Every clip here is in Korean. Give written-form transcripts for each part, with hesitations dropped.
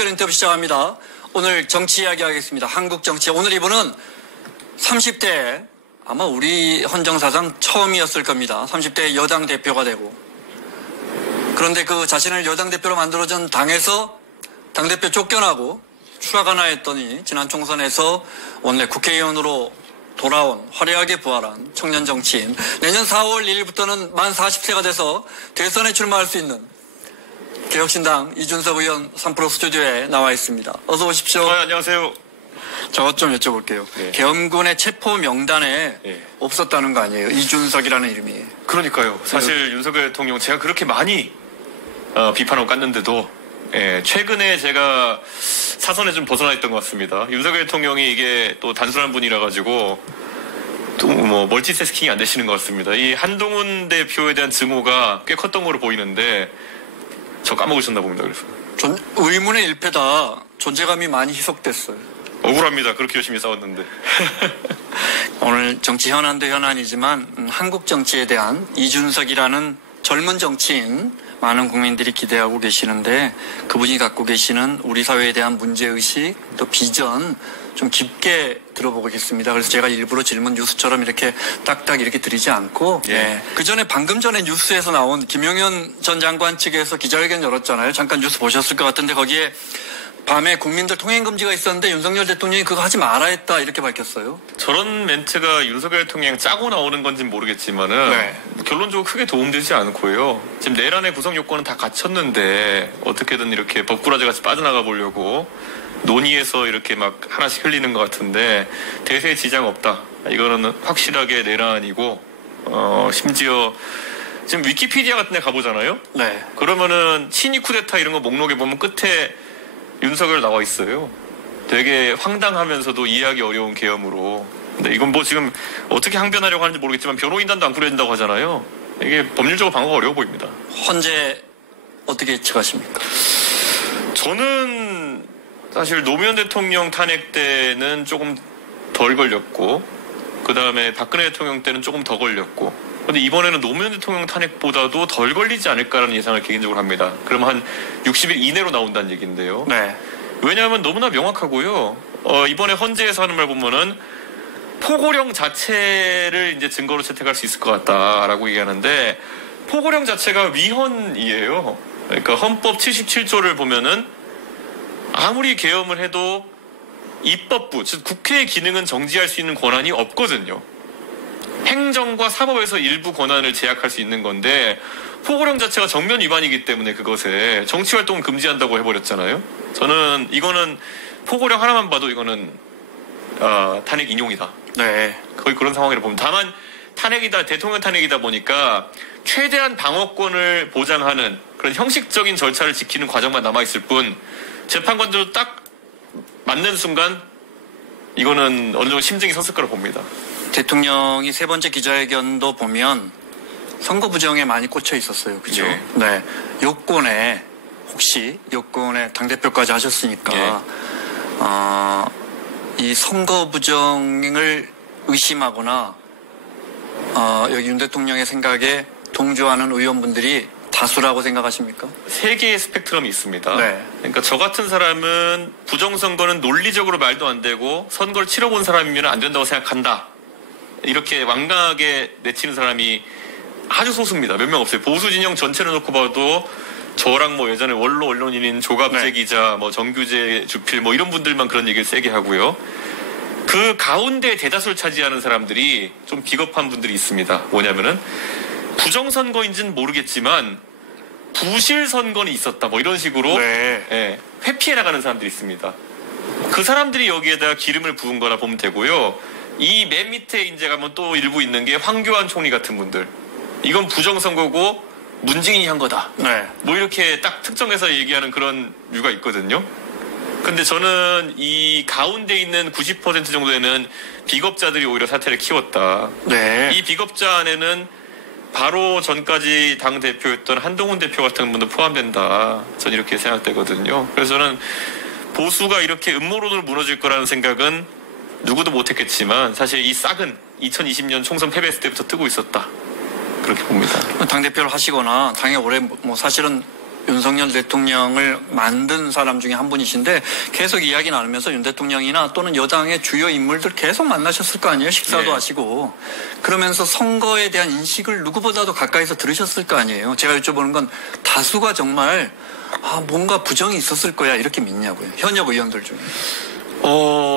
특별 인터뷰 시작합니다. 오늘 정치 이야기 하겠습니다. 한국 정치. 오늘 이분은 30대 아마 우리 헌정사상 처음이었을 겁니다. 30대 여당 대표가 되고. 그런데 그 자신을 여당 대표로 만들어준 당에서 당대표 쫓겨나고 추락하나 했더니 지난 총선에서 원내 국회의원으로 돌아온 화려하게 부활한 청년 정치인. 내년 4월 1일부터는 만 40세가 돼서 대선에 출마할 수 있는 개혁신당 이준석 의원 3프로 스튜디오에 나와 있습니다. 어서 오십시오. 안녕하세요. 저것 좀 여쭤볼게요. 네. 계엄군의 체포 명단에 없었다는 거 아니에요? 이준석이라는 이름이. 그러니까요. 사실 윤석열 대통령 제가 그렇게 많이 비판하고 깠는데도 최근에 제가 사선에 좀 벗어나 있던 것 같습니다. 윤석열 대통령이 이게 또 단순한 분이라 가지고 또 뭐 멀티태스킹이 안 되시는 것 같습니다. 이 한동훈 대표에 대한 증오가 꽤 컸던 거로 보이는데 저 까먹으셨나 봅니다. 그래서 의문의 일패다. 존재감이 많이 희석됐어요. 억울합니다. 그렇게 열심히 싸웠는데. 오늘 정치 현안도 현안이지만 한국 정치에 대한 이준석이라는 젊은 정치인 많은 국민들이 기대하고 계시는데 그분이 갖고 계시는 우리 사회에 대한 문제의식 또 비전 좀 깊게 들어보겠습니다. 그래서 제가 일부러 질문 뉴스처럼 이렇게 딱딱 이렇게 드리지 않고 그 전에 방금 전에 뉴스에서 나온 김용현 전 장관 측에서 기자회견 열었잖아요. 잠깐 뉴스 보셨을 것 같은데 거기에 밤에 국민들 통행금지가 있었는데 윤석열 대통령이 그거 하지 말아야 했다 이렇게 밝혔어요. 저런 멘트가 윤석열 대통령 짜고 나오는 건지는 모르겠지만은 결론적으로 크게 도움되지 않고요. 지금 내란의 구성 요건은 다 갖췄는데 어떻게든 이렇게 법꾸라지같이 빠져나가 보려고 논의해서 이렇게 막 하나씩 흘리는 것 같은데 대세에 지장 없다. 이거는 확실하게 내란이고 심지어 지금 위키피디아 같은 데 가보잖아요. 네. 그러면은 친위 쿠데타 이런 거 목록에 보면 끝에 윤석열 나와 있어요. 되게 황당하면서도 이해하기 어려운 계엄으로. 근데 이건 뭐 지금 어떻게 항변하려고 하는지 모르겠지만 변호인단도 안 꾸려진다고 하잖아요. 이게 법률적으로 방어가 어려워 보입니다. 헌재 어떻게 예측하십니까? 저는 사실 노무현 대통령 탄핵 때는 조금 덜 걸렸고 그 다음에 박근혜 대통령 때는 조금 더 걸렸고 근데 이번에는 노무현 대통령 탄핵보다도 덜 걸리지 않을까라는 예상을 개인적으로 합니다. 그럼 한 60일 이내로 나온다는 얘기인데요. 네. 왜냐하면 너무나 명확하고요. 이번에 헌재에서 하는 말 보면은 포고령 자체를 이제 증거로 채택할 수 있을 것 같다라고 얘기하는데 포고령 자체가 위헌이에요. 그러니까 헌법 77조를 보면은 아무리 계엄을 해도 입법부, 즉 국회의 기능은 정지할 수 있는 권한이 없거든요. 행정과 사법에서 일부 권한을 제약할 수 있는 건데 포고령 자체가 정면 위반이기 때문에 그것에 정치활동을 금지한다고 해버렸잖아요. 저는 이거는 포고령 하나만 봐도 이거는 탄핵 인용이다. 네. 거의 그런 상황이라 보면 다만 탄핵이다 대통령 탄핵이다 보니까 최대한 방어권을 보장하는 그런 형식적인 절차를 지키는 과정만 남아있을 뿐 재판관들도 딱 맞는 순간 이거는 어느 정도 심증이 섰을 거라 봅니다. 대통령이 세 번째 기자회견도 보면 선거 부정에 많이 꽂혀 있었어요. 그죠? 네. 요건에 혹시 요건에 당대표까지 하셨으니까 이 선거 부정을 의심하거나 여기 윤 대통령의 생각에 동조하는 의원분들이 다수라고 생각하십니까? 세 개의 스펙트럼이 있습니다. 네. 그러니까 저 같은 사람은 부정선거는 논리적으로 말도 안 되고 선거를 치러본 사람이면 안 된다고 생각한다. 이렇게 완강하게 내치는 사람이 아주 소수입니다. 몇 명 없어요. 보수 진영 전체를 놓고 봐도 저랑 뭐 예전에 원로 언론인인 조갑재 기자, 뭐 정규재, 주필 뭐 이런 분들만 그런 얘기를 세게 하고요. 그 가운데 대다수를 차지하는 사람들이 좀 비겁한 분들이 있습니다. 뭐냐면은 부정선거인지는 모르겠지만 부실선거는 있었다. 뭐 이런 식으로 회피해 나가는 사람들이 있습니다. 그 사람들이 여기에다가 기름을 부은 거라 보면 되고요. 이 맨 밑에 이제 가면 또 일부 있는 게 황교안 총리 같은 분들. 이건 부정선거고 문재인이 한 거다. 뭐 이렇게 딱 특정해서 얘기하는 그런 류가 있거든요. 근데 저는 이 가운데 있는 90% 정도에는 비겁자들이 오히려 사태를 키웠다. 이 비겁자 안에는 바로 전까지 당대표였던 한동훈 대표 같은 분도 포함된다. 전 이렇게 생각되거든요. 그래서 저는 보수가 이렇게 음모론으로 무너질 거라는 생각은 누구도 못했겠지만 사실 이 싹은 2020년 총선 패배했을 때부터 뜨고 있었다. 그렇게 봅니다. 당대표를 하시거나 당에 오래 뭐 사실은 윤석열 대통령을 만든 사람 중에 한 분이신데 계속 이야기 나누면서 윤 대통령이나 또는 여당의 주요 인물들 계속 만나셨을 거 아니에요? 식사도 네. 하시고. 그러면서 선거에 대한 인식을 누구보다도 가까이서 들으셨을 거 아니에요? 제가 여쭤보는 건 다수가 정말 뭔가 부정이 있었을 거야 이렇게 믿냐고요. 현역 의원들 중에.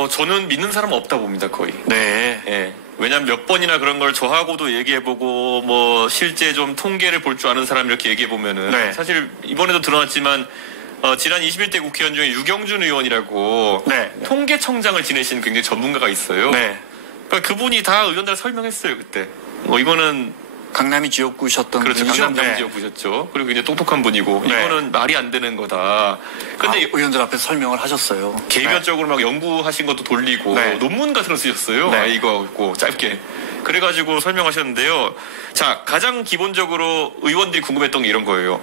저는 믿는 사람은 없다 봅니다, 거의. 네. 예. 왜냐면 몇 번이나 그런 걸 저하고도 얘기해보고, 뭐, 실제 좀 통계를 볼 줄 아는 사람 이렇게 얘기해보면은. 네. 사실, 이번에도 드러났지만, 지난 21대 국회의원 중에 유경준 의원이라고. 네. 통계청장을 지내신 굉장히 전문가가 있어요. 네. 그러니까 그분이 다 의원들 설명했어요, 그때. 이거는. 강남이 지역구셨던 그렇죠. 분이죠. 강남 네. 지역구셨죠. 그리고 굉장히 똑똑한 분이고. 네. 이거는 말이 안 되는 거다. 근데 의원들 앞에서 설명을 하셨어요. 개별적으로 막 연구하신 것도 돌리고 네. 논문 같은 거 쓰셨어요. 네. 이거 있고 짧게. 그래가지고 설명하셨는데요. 자, 가장 기본적으로 의원들이 궁금했던 게 이런 거예요.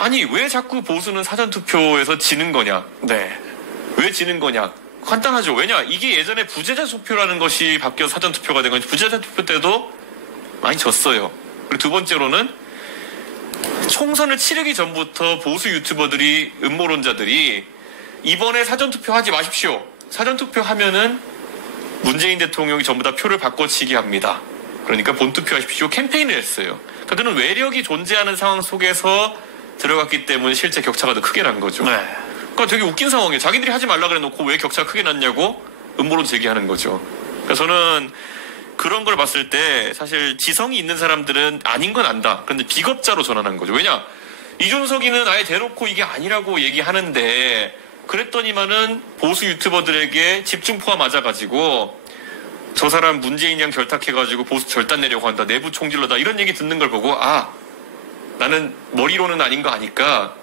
아니, 왜 자꾸 보수는 사전투표에서 지는 거냐? 네. 왜 지는 거냐? 간단하죠. 왜냐? 이게 예전에 부재자 투표라는 것이 바뀌어 사전투표가 된 건지 부재자 투표 때도 많이 졌어요. 그리고 두 번째로는 총선을 치르기 전부터 보수 유튜버들이 음모론자들이 이번에 사전투표 하지 마십시오. 사전투표 하면은 문재인 대통령이 전부 다 표를 바꿔치기 합니다. 그러니까 본투표 하십시오. 캠페인을 했어요. 그들은 외력이 존재하는 상황 속에서 들어갔기 때문에 실제 격차가 더 크게 난 거죠. 네. 그러니까 되게 웃긴 상황이에요. 자기들이 하지 말라 그래 놓고 왜 격차가 크게 났냐고 음모론 제기하는 거죠. 그러니까 저는 그런 걸 봤을 때 사실 지성이 있는 사람들은 아닌 건 안다. 그런데 비겁자로 전환한 거죠. 왜냐? 이준석이는 아예 대놓고 이게 아니라고 얘기하는데 그랬더니만은 보수 유튜버들에게 집중포화 맞아가지고 저 사람 문재인이랑 결탁해가지고 보수 절단 내려고 한다. 내부 총질러다. 이런 얘기 듣는 걸 보고 나는 머리로는 아닌 거 아니까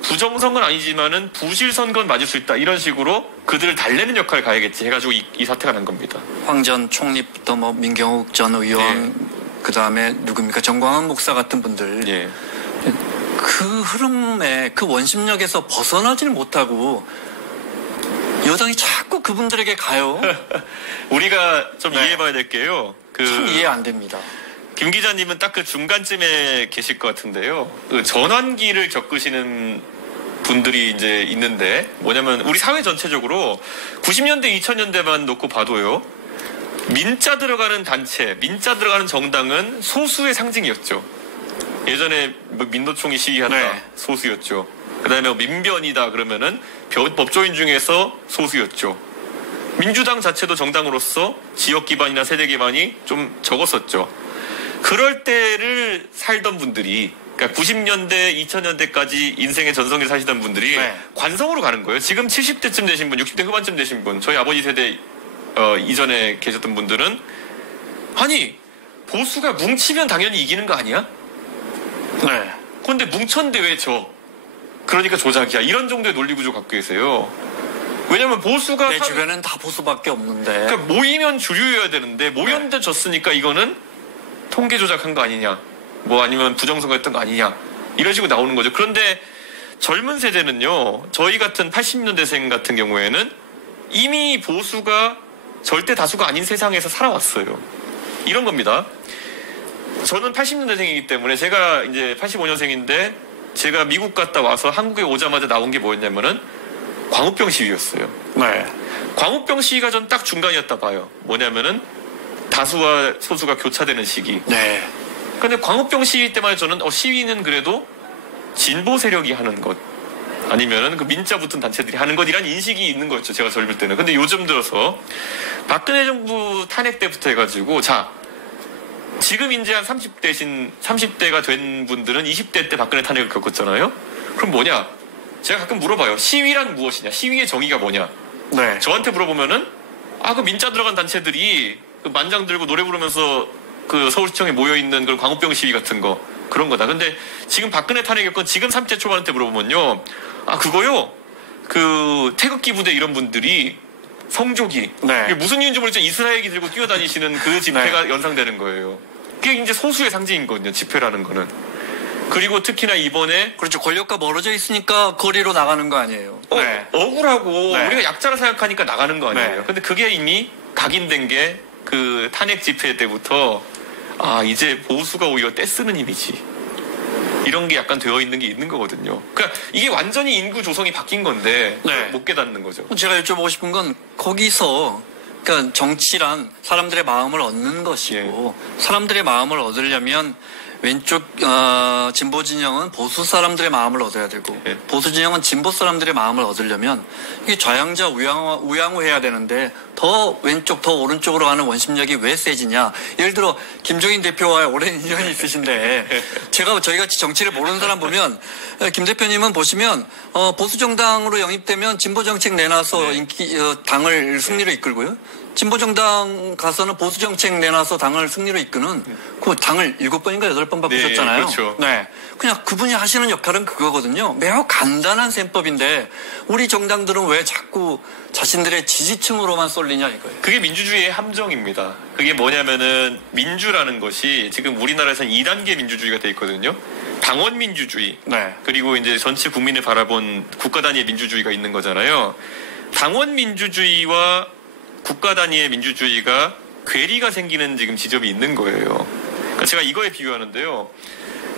부정선거는 아니지만은 부실선거는 맞을 수 있다. 이런 식으로 그들을 달래는 역할을 가야겠지 해가지고 이 사태가 난 겁니다. 황 전 총리부터 민경욱 전 의원, 그다음에 누굽니까? 정광훈 목사 같은 분들. 예. 그 흐름에 그 원심력에서 벗어나지를 못하고 여당이 자꾸 그분들에게 가요. 우리가 좀 네. 이해해봐야 될 게요. 참 이해 안 됩니다. 김 기자님은 딱 그 중간쯤에 계실 것 같은데요. 그 전환기를 겪으시는 분들이 이제 있는데 뭐냐면 우리 사회 전체적으로 90년대, 2000년대만 놓고 봐도요. 민자 들어가는 단체, 민자 들어가는 정당은 소수의 상징이었죠. 예전에 민노총이 시위한다. 네. 소수였죠. 그 다음에 민변이다 그러면은 법조인 중에서 소수였죠. 민주당 자체도 정당으로서 지역 기반이나 세대 기반이 좀 적었었죠. 그럴 때를 살던 분들이 그러니까 90년대, 2000년대까지 인생의 전성기 사시던 분들이 네. 관성으로 가는 거예요. 지금 70대쯤 되신 분, 60대 후반쯤 되신 분, 저희 아버지 세대 이전에 계셨던 분들은 아니 보수가 뭉치면 당연히 이기는 거 아니야? 네. 그런데 뭉쳤는데 왜 져? 그러니까 조작이야. 이런 정도의 논리 구조 갖고 계세요. 왜냐면 보수가 내 주변엔 다 보수밖에 없는데. 그러니까 모이면 주류여야 되는데 모였는데 졌으니까 이거는 통계 조작한 거 아니냐, 뭐 아니면 부정선거했던 거 아니냐 이런 식으로 나오는 거죠. 그런데 젊은 세대는요, 저희 같은 80년대생 같은 경우에는 이미 보수가 절대 다수가 아닌 세상에서 살아왔어요. 이런 겁니다. 저는 80년대생이기 때문에 제가 이제 85년생인데 제가 미국 갔다 와서 한국에 오자마자 나온 게 뭐였냐면은 광우병 시위였어요. 네. 광우병 시위가 전 딱 중간이었다 봐요. 뭐냐면은 다수와 소수가 교차되는 시기. 네. 근데 광우병 시위 때만 저는 시위는 그래도 진보 세력이 하는 것 아니면은 그 민자 붙은 단체들이 하는 것이란 인식이 있는 거였죠. 제가 젊을 때는. 근데 요즘 들어서 박근혜 정부 탄핵 때부터 해가지고 지금 이제 한 30대가 된 분들은 20대 때 박근혜 탄핵을 겪었잖아요. 그럼 뭐냐? 제가 가끔 물어봐요. 시위란 무엇이냐? 시위의 정의가 뭐냐? 네. 저한테 물어보면은 그 민자 들어간 단체들이 그 만장 들고 노래 부르면서 그 서울시청에 모여있는 그 광우병 시위 같은 거 그런 거다. 근데 지금 박근혜 탄핵 겪은 지금 30대 초반한테 물어보면요. 그거요. 그 태극기 부대 이런 분들이 성조기. 네. 이게 무슨 이유인지 모르겠지만 이스라엘기 들고 뛰어다니시는 그 집회가 연상되는 거예요. 그게 이제 소수의 상징이거든요. 집회라는 거는. 그리고 특히나 이번에 그렇죠. 권력과 멀어져 있으니까 거리로 나가는 거 아니에요. 네. 억울하고 네. 우리가 약자라 생각하니까 나가는 거 아니에요. 네. 근데 그게 이미 각인된 게 그 탄핵 집회 때부터 이제 보수가 오히려 떼쓰는 이미지 이런 게 약간 되어 있는 게 있는 거거든요. 그러니까 이게 완전히 인구 조성이 바뀐 건데 네. 못 깨닫는 거죠. 제가 여쭤보고 싶은 건 거기서 그러니까 정치란 사람들의 마음을 얻는 것이고 사람들의 마음을 얻으려면 왼쪽 진보 진영은 보수 사람들의 마음을 얻어야 되고 보수 진영은 진보 사람들의 마음을 얻으려면 이게 좌양자 우양우해야 되는데 더 왼쪽 더 오른쪽으로 가는 원심력이 왜 세지냐. 예를 들어 김종인 대표와 오랜 인연이 있으신데 저희 같이 정치를 모르는 사람 보면 김 대표님은 보시면 보수 정당으로 영입되면 진보 정책 내놔서 당을 승리로 이끌고요. 진보정당 가서는 보수정책 내놔서 당을 승리로 이끄는 그 당을 7번인가 8번 바꾸셨잖아요. 그렇죠. 네. 그냥 그분이 하시는 역할은 그거거든요. 매우 간단한 셈법인데 우리 정당들은 왜 자꾸 자신들의 지지층으로만 쏠리냐 이거예요. 그게 민주주의의 함정입니다. 그게 뭐냐면은 민주라는 것이 지금 우리나라에서는 2단계 민주주의가 돼 있거든요. 당원 민주주의. 네. 그리고 이제 전체 국민을 바라본 국가 단위의 민주주의가 있는 거잖아요. 당원 민주주의와 국가 단위의 민주주의가 괴리가 생기는 지금 지점이 있는 거예요. 그러니까 제가 이거에 비유하는데요.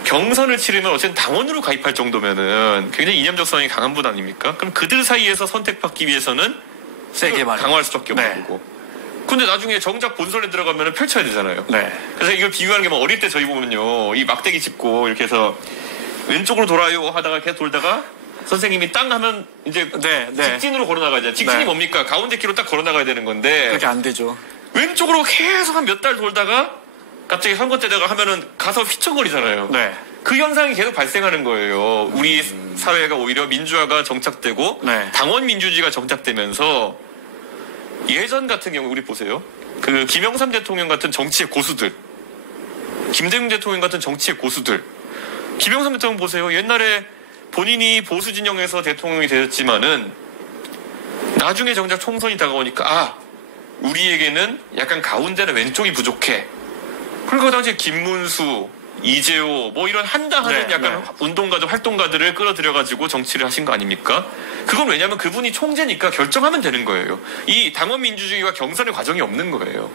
경선을 치르면 어쨌든 당원으로 가입할 정도면은 굉장히 이념적 성이 강한 분 아닙니까? 그럼 그들 사이에서 선택받기 위해서는 세게 강화할 수밖에 없는 네. 거고. 근데 나중에 정작 본선에 들어가면 펼쳐야 되잖아요. 네. 그래서 이걸 비유하는 게 뭐 어릴 때 저희 보면요. 이 막대기 짚고 이렇게 해서 왼쪽으로 돌아요 하다가 계속 돌다가 선생님이 땅 하면 이제 직진으로 걸어나가잖아요. 직진이 뭡니까? 가운데 길로 딱 걸어나가야 되는 건데 그렇게 안 되죠. 왼쪽으로 계속 한 몇 달 돌다가 갑자기 선거 때다가 하면은 가서 휘청거리잖아요. 네. 그 현상이 계속 발생하는 거예요. 우리 사회가 오히려 민주화가 정착되고 당원 민주주의가 정착되면서 예전 같은 경우 우리 보세요. 그 김영삼 대통령 같은 정치의 고수들, 김대중 대통령 같은 정치의 고수들. 김영삼 대통령 보세요. 옛날에 본인이 보수 진영에서 대통령이 되었지만은 나중에 정작 총선이 다가오니까 우리에게는 약간 가운데나 왼쪽이 부족해. 그리고 그 당시에 김문수, 이재호 뭐 이런 한다 하는 약간 운동가들, 활동가들을 끌어들여가지고 정치를 하신 거 아닙니까? 그건 왜냐하면 그분이 총재니까 결정하면 되는 거예요. 이 당원 민주주의와 경선의 과정이 없는 거예요.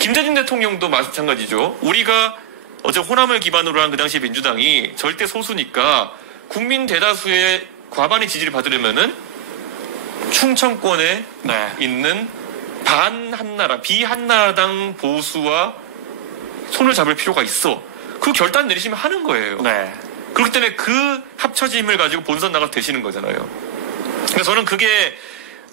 김대중 대통령도 마찬가지죠. 우리가 어제 호남을 기반으로 한 그 당시 민주당이 절대 소수니까 국민 대다수의 과반의 지지를 받으려면은 충청권에 있는 반한나라, 비한나라당 보수와 손을 잡을 필요가 있어. 그 결단 내리시면 하는 거예요. 그렇기 때문에 그 합쳐진 힘을 가지고 본선 나가 되시는 거잖아요. 그래서 저는 그게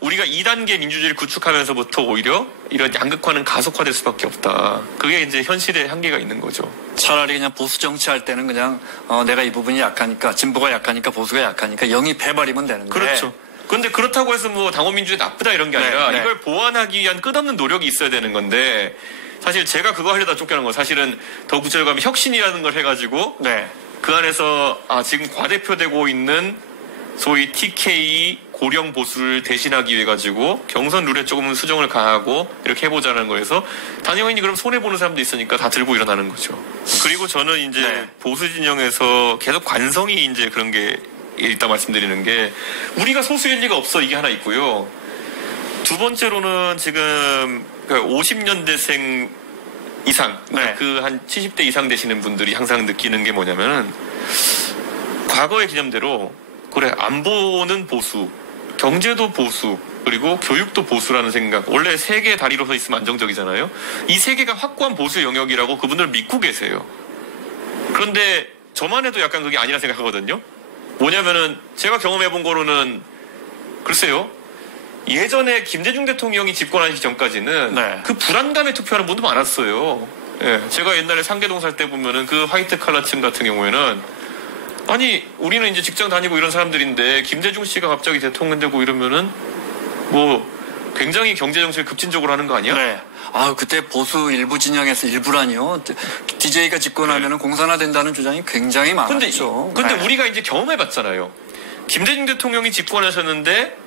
우리가 2단계 민주주의를 구축하면서부터 오히려 이런 양극화는 가속화될 수밖에 없다. 그게 이제 현실의 한계가 있는 거죠. 차라리 그냥 보수 정치할 때는 그냥 내가 이 부분이 약하니까 진보가 약하니까 보수가 약하니까 영입해버리면 되는데. 그렇죠. 그런데 그렇다고 해서 뭐 당원 민주주의 나쁘다 이런 게 아니라 이걸 보완하기 위한 끝없는 노력이 있어야 되는 건데 사실 제가 그거 하려다 쫓겨난 거 사실은 더 구체적으로 가면 혁신이라는 걸 해가지고 그 안에서 지금 과대표되고 있는 소위 TK 고령 보수를 대신하기 위해 가지고 경선 룰에 조금 수정을 가하고 이렇게 해보자는 거에서 당연히 그럼 손해보는 사람도 있으니까 다 들고 일어나는 거죠. 그리고 저는 이제 보수 진영에서 계속 관성이 이제 그런 게 일단 말씀드리는 게 우리가 소수일 리가 없어 이게 하나 있고요. 두 번째로는 지금 50년대생 이상 그 한 70대 이상 되시는 분들이 항상 느끼는 게 뭐냐면은 과거의 개념대로 그래 안보는 보수, 경제도 보수, 그리고 교육도 보수라는 생각. 원래 세 개의 다리로 서 있으면 안정적이잖아요. 이 세 개가 확고한 보수 영역이라고 그분들 믿고 계세요. 그런데 저만 해도 약간 그게 아니라 생각하거든요. 뭐냐면은 제가 경험해본 거로는 글쎄요. 예전에 김대중 대통령이 집권하기 전까지는 그 불안감에 투표하는 분도 많았어요. 제가 옛날에 상계동 살 때 보면은 그 화이트 칼라층 같은 경우에는 아니 우리는 이제 직장 다니고 이런 사람들인데 김대중 씨가 갑자기 대통령 되고 이러면은 뭐 굉장히 경제 정책을 급진적으로 하는 거 아니야? 그때 보수 일부 진영에서 일부라니요. DJ가 집권하면은 공산화된다는 주장이 굉장히 많았죠. 근데 우리가 이제 경험해봤잖아요. 김대중 대통령이 집권하셨는데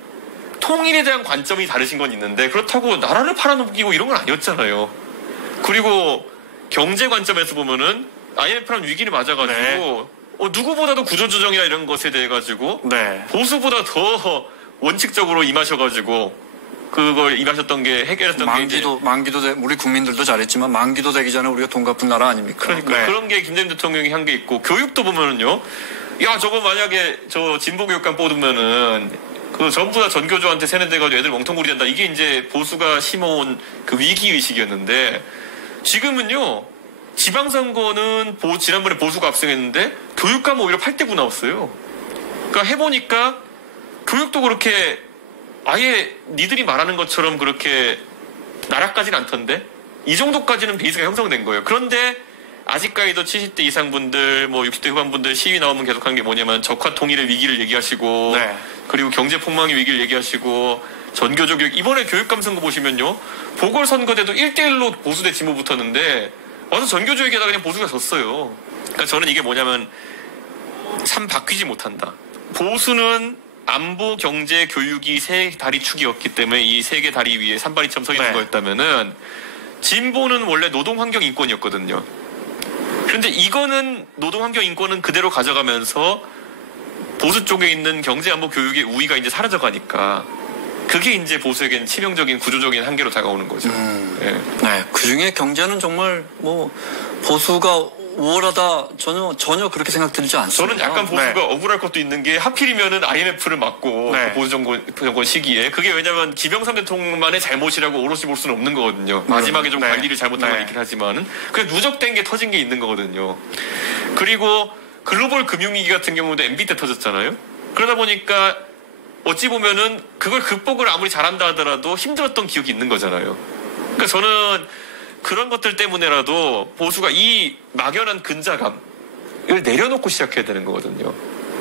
통일에 대한 관점이 다르신 건 있는데 그렇다고 나라를 팔아넘기고 이런 건 아니었잖아요. 그리고 경제 관점에서 보면은 IMF라는 위기를 맞아가지고 누구보다도 구조조정이나 이런 것에 대해 가지고 보수보다 더 원칙적으로 임하셔가지고 그걸 임하셨던 게 해결했던 만기도 우리 국민들도 잘했지만 만기도 되기 전에 우리가 돈 갚은 나라 아닙니까? 그러니까 네. 그런 게 김대중 대통령이 한 게 있고 교육도 보면은요. 야 저거 만약에 저 진보교육감 뽑으면은 그 전부 다 전교조한테 세뇌돼가지고 애들 멍텅구리 된다. 이게 이제 보수가 심어온 그 위기의식이었는데 지금은요. 지방선거는 지난번에 보수가 압승했는데 교육감 오히려 8대9 나왔어요. 그러니까 해보니까 교육도 그렇게 아예 니들이 말하는 것처럼 그렇게 나락까지는 않던데 이 정도까지는 베이스가 형성된 거예요. 그런데 아직까지도 70대 이상 분들, 뭐 60대 후반 분들 시위 나오면 계속하는 게 뭐냐면 적화 통일의 위기를 얘기하시고, 네. 그리고 경제 폭망의 위기를 얘기하시고, 전교조 교육 이번에 교육감 선거 보시면요, 보궐선거 때도 1대1로 보수 대 진보 붙었는데 와서 전교조 얘기하다가 그냥 보수가 졌어요. 그러니까 저는 이게 뭐냐면 참 바뀌지 못한다. 보수는 안보, 경제, 교육이 세 다리 축이었기 때문에 이 세 개 다리 위에 산발이처럼 서 있는 네. 거였다면은 진보는 원래 노동환경 인권이었거든요. 그런데 이거는 노동환경 인권은 그대로 가져가면서 보수 쪽에 있는 경제, 안보, 교육의 우위가 이제 사라져가니까 그게 이제 보수에겐 치명적인 구조적인 한계로 다가오는 거죠. 네. 네, 그 중에 경제는 정말 뭐 보수가 우월하다 전혀 그렇게 생각들지 않습니다. 저는 약간 보수가 네. 억울할 것도 있는 게 하필이면은 IMF를 맞고 네. 그 보수 정권 시기에 그게 왜냐면 김영삼 대통령만의 잘못이라고 오롯이 볼 수는 없는 거거든요. 마지막에 좀 네. 관리를 잘못한 건 있긴 하지만은 그냥 누적된 게 터진 게 있는 거거든요. 그리고 글로벌 금융위기 같은 경우도 MB 때 터졌잖아요. 그러다 보니까 어찌 보면은 그걸 극복을 아무리 잘한다 하더라도 힘들었던 기억이 있는 거잖아요. 그러니까 저는 그런 것들 때문에라도 보수가 이 막연한 근자감을 내려놓고 시작해야 되는 거거든요.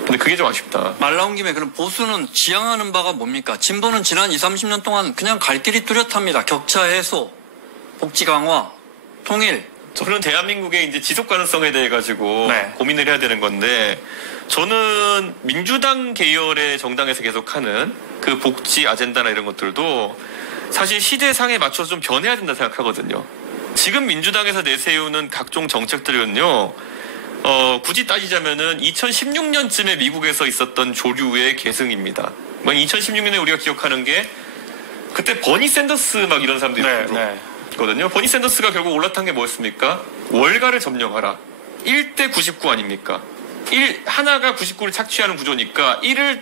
근데 그게 좀 아쉽다. 말 나온 김에 그럼 보수는 지향하는 바가 뭡니까? 진보는 지난 20, 30년 동안 그냥 갈 길이 뚜렷합니다. 격차 해소, 복지 강화, 통일. 저는 대한민국의 이제 지속 가능성에 대해 가지고 네. 고민을 해야 되는 건데 저는 민주당 계열의 정당에서 계속하는 그 복지 아젠다나 이런 것들도 사실 시대상에 맞춰서 좀 변해야 된다 생각하거든요. 지금 민주당에서 내세우는 각종 정책들은요, 굳이 따지자면은 2016년쯤에 미국에서 있었던 조류의 계승입니다. 2016년에 우리가 기억하는 게 그때 버니 샌더스 막 이런 사람들이 있거든요. 버니 샌더스가 결국 올라탄 게 뭐였습니까? 월가를 점령하라. 1대 99 아닙니까? 하나가 99를 착취하는 구조니까 1을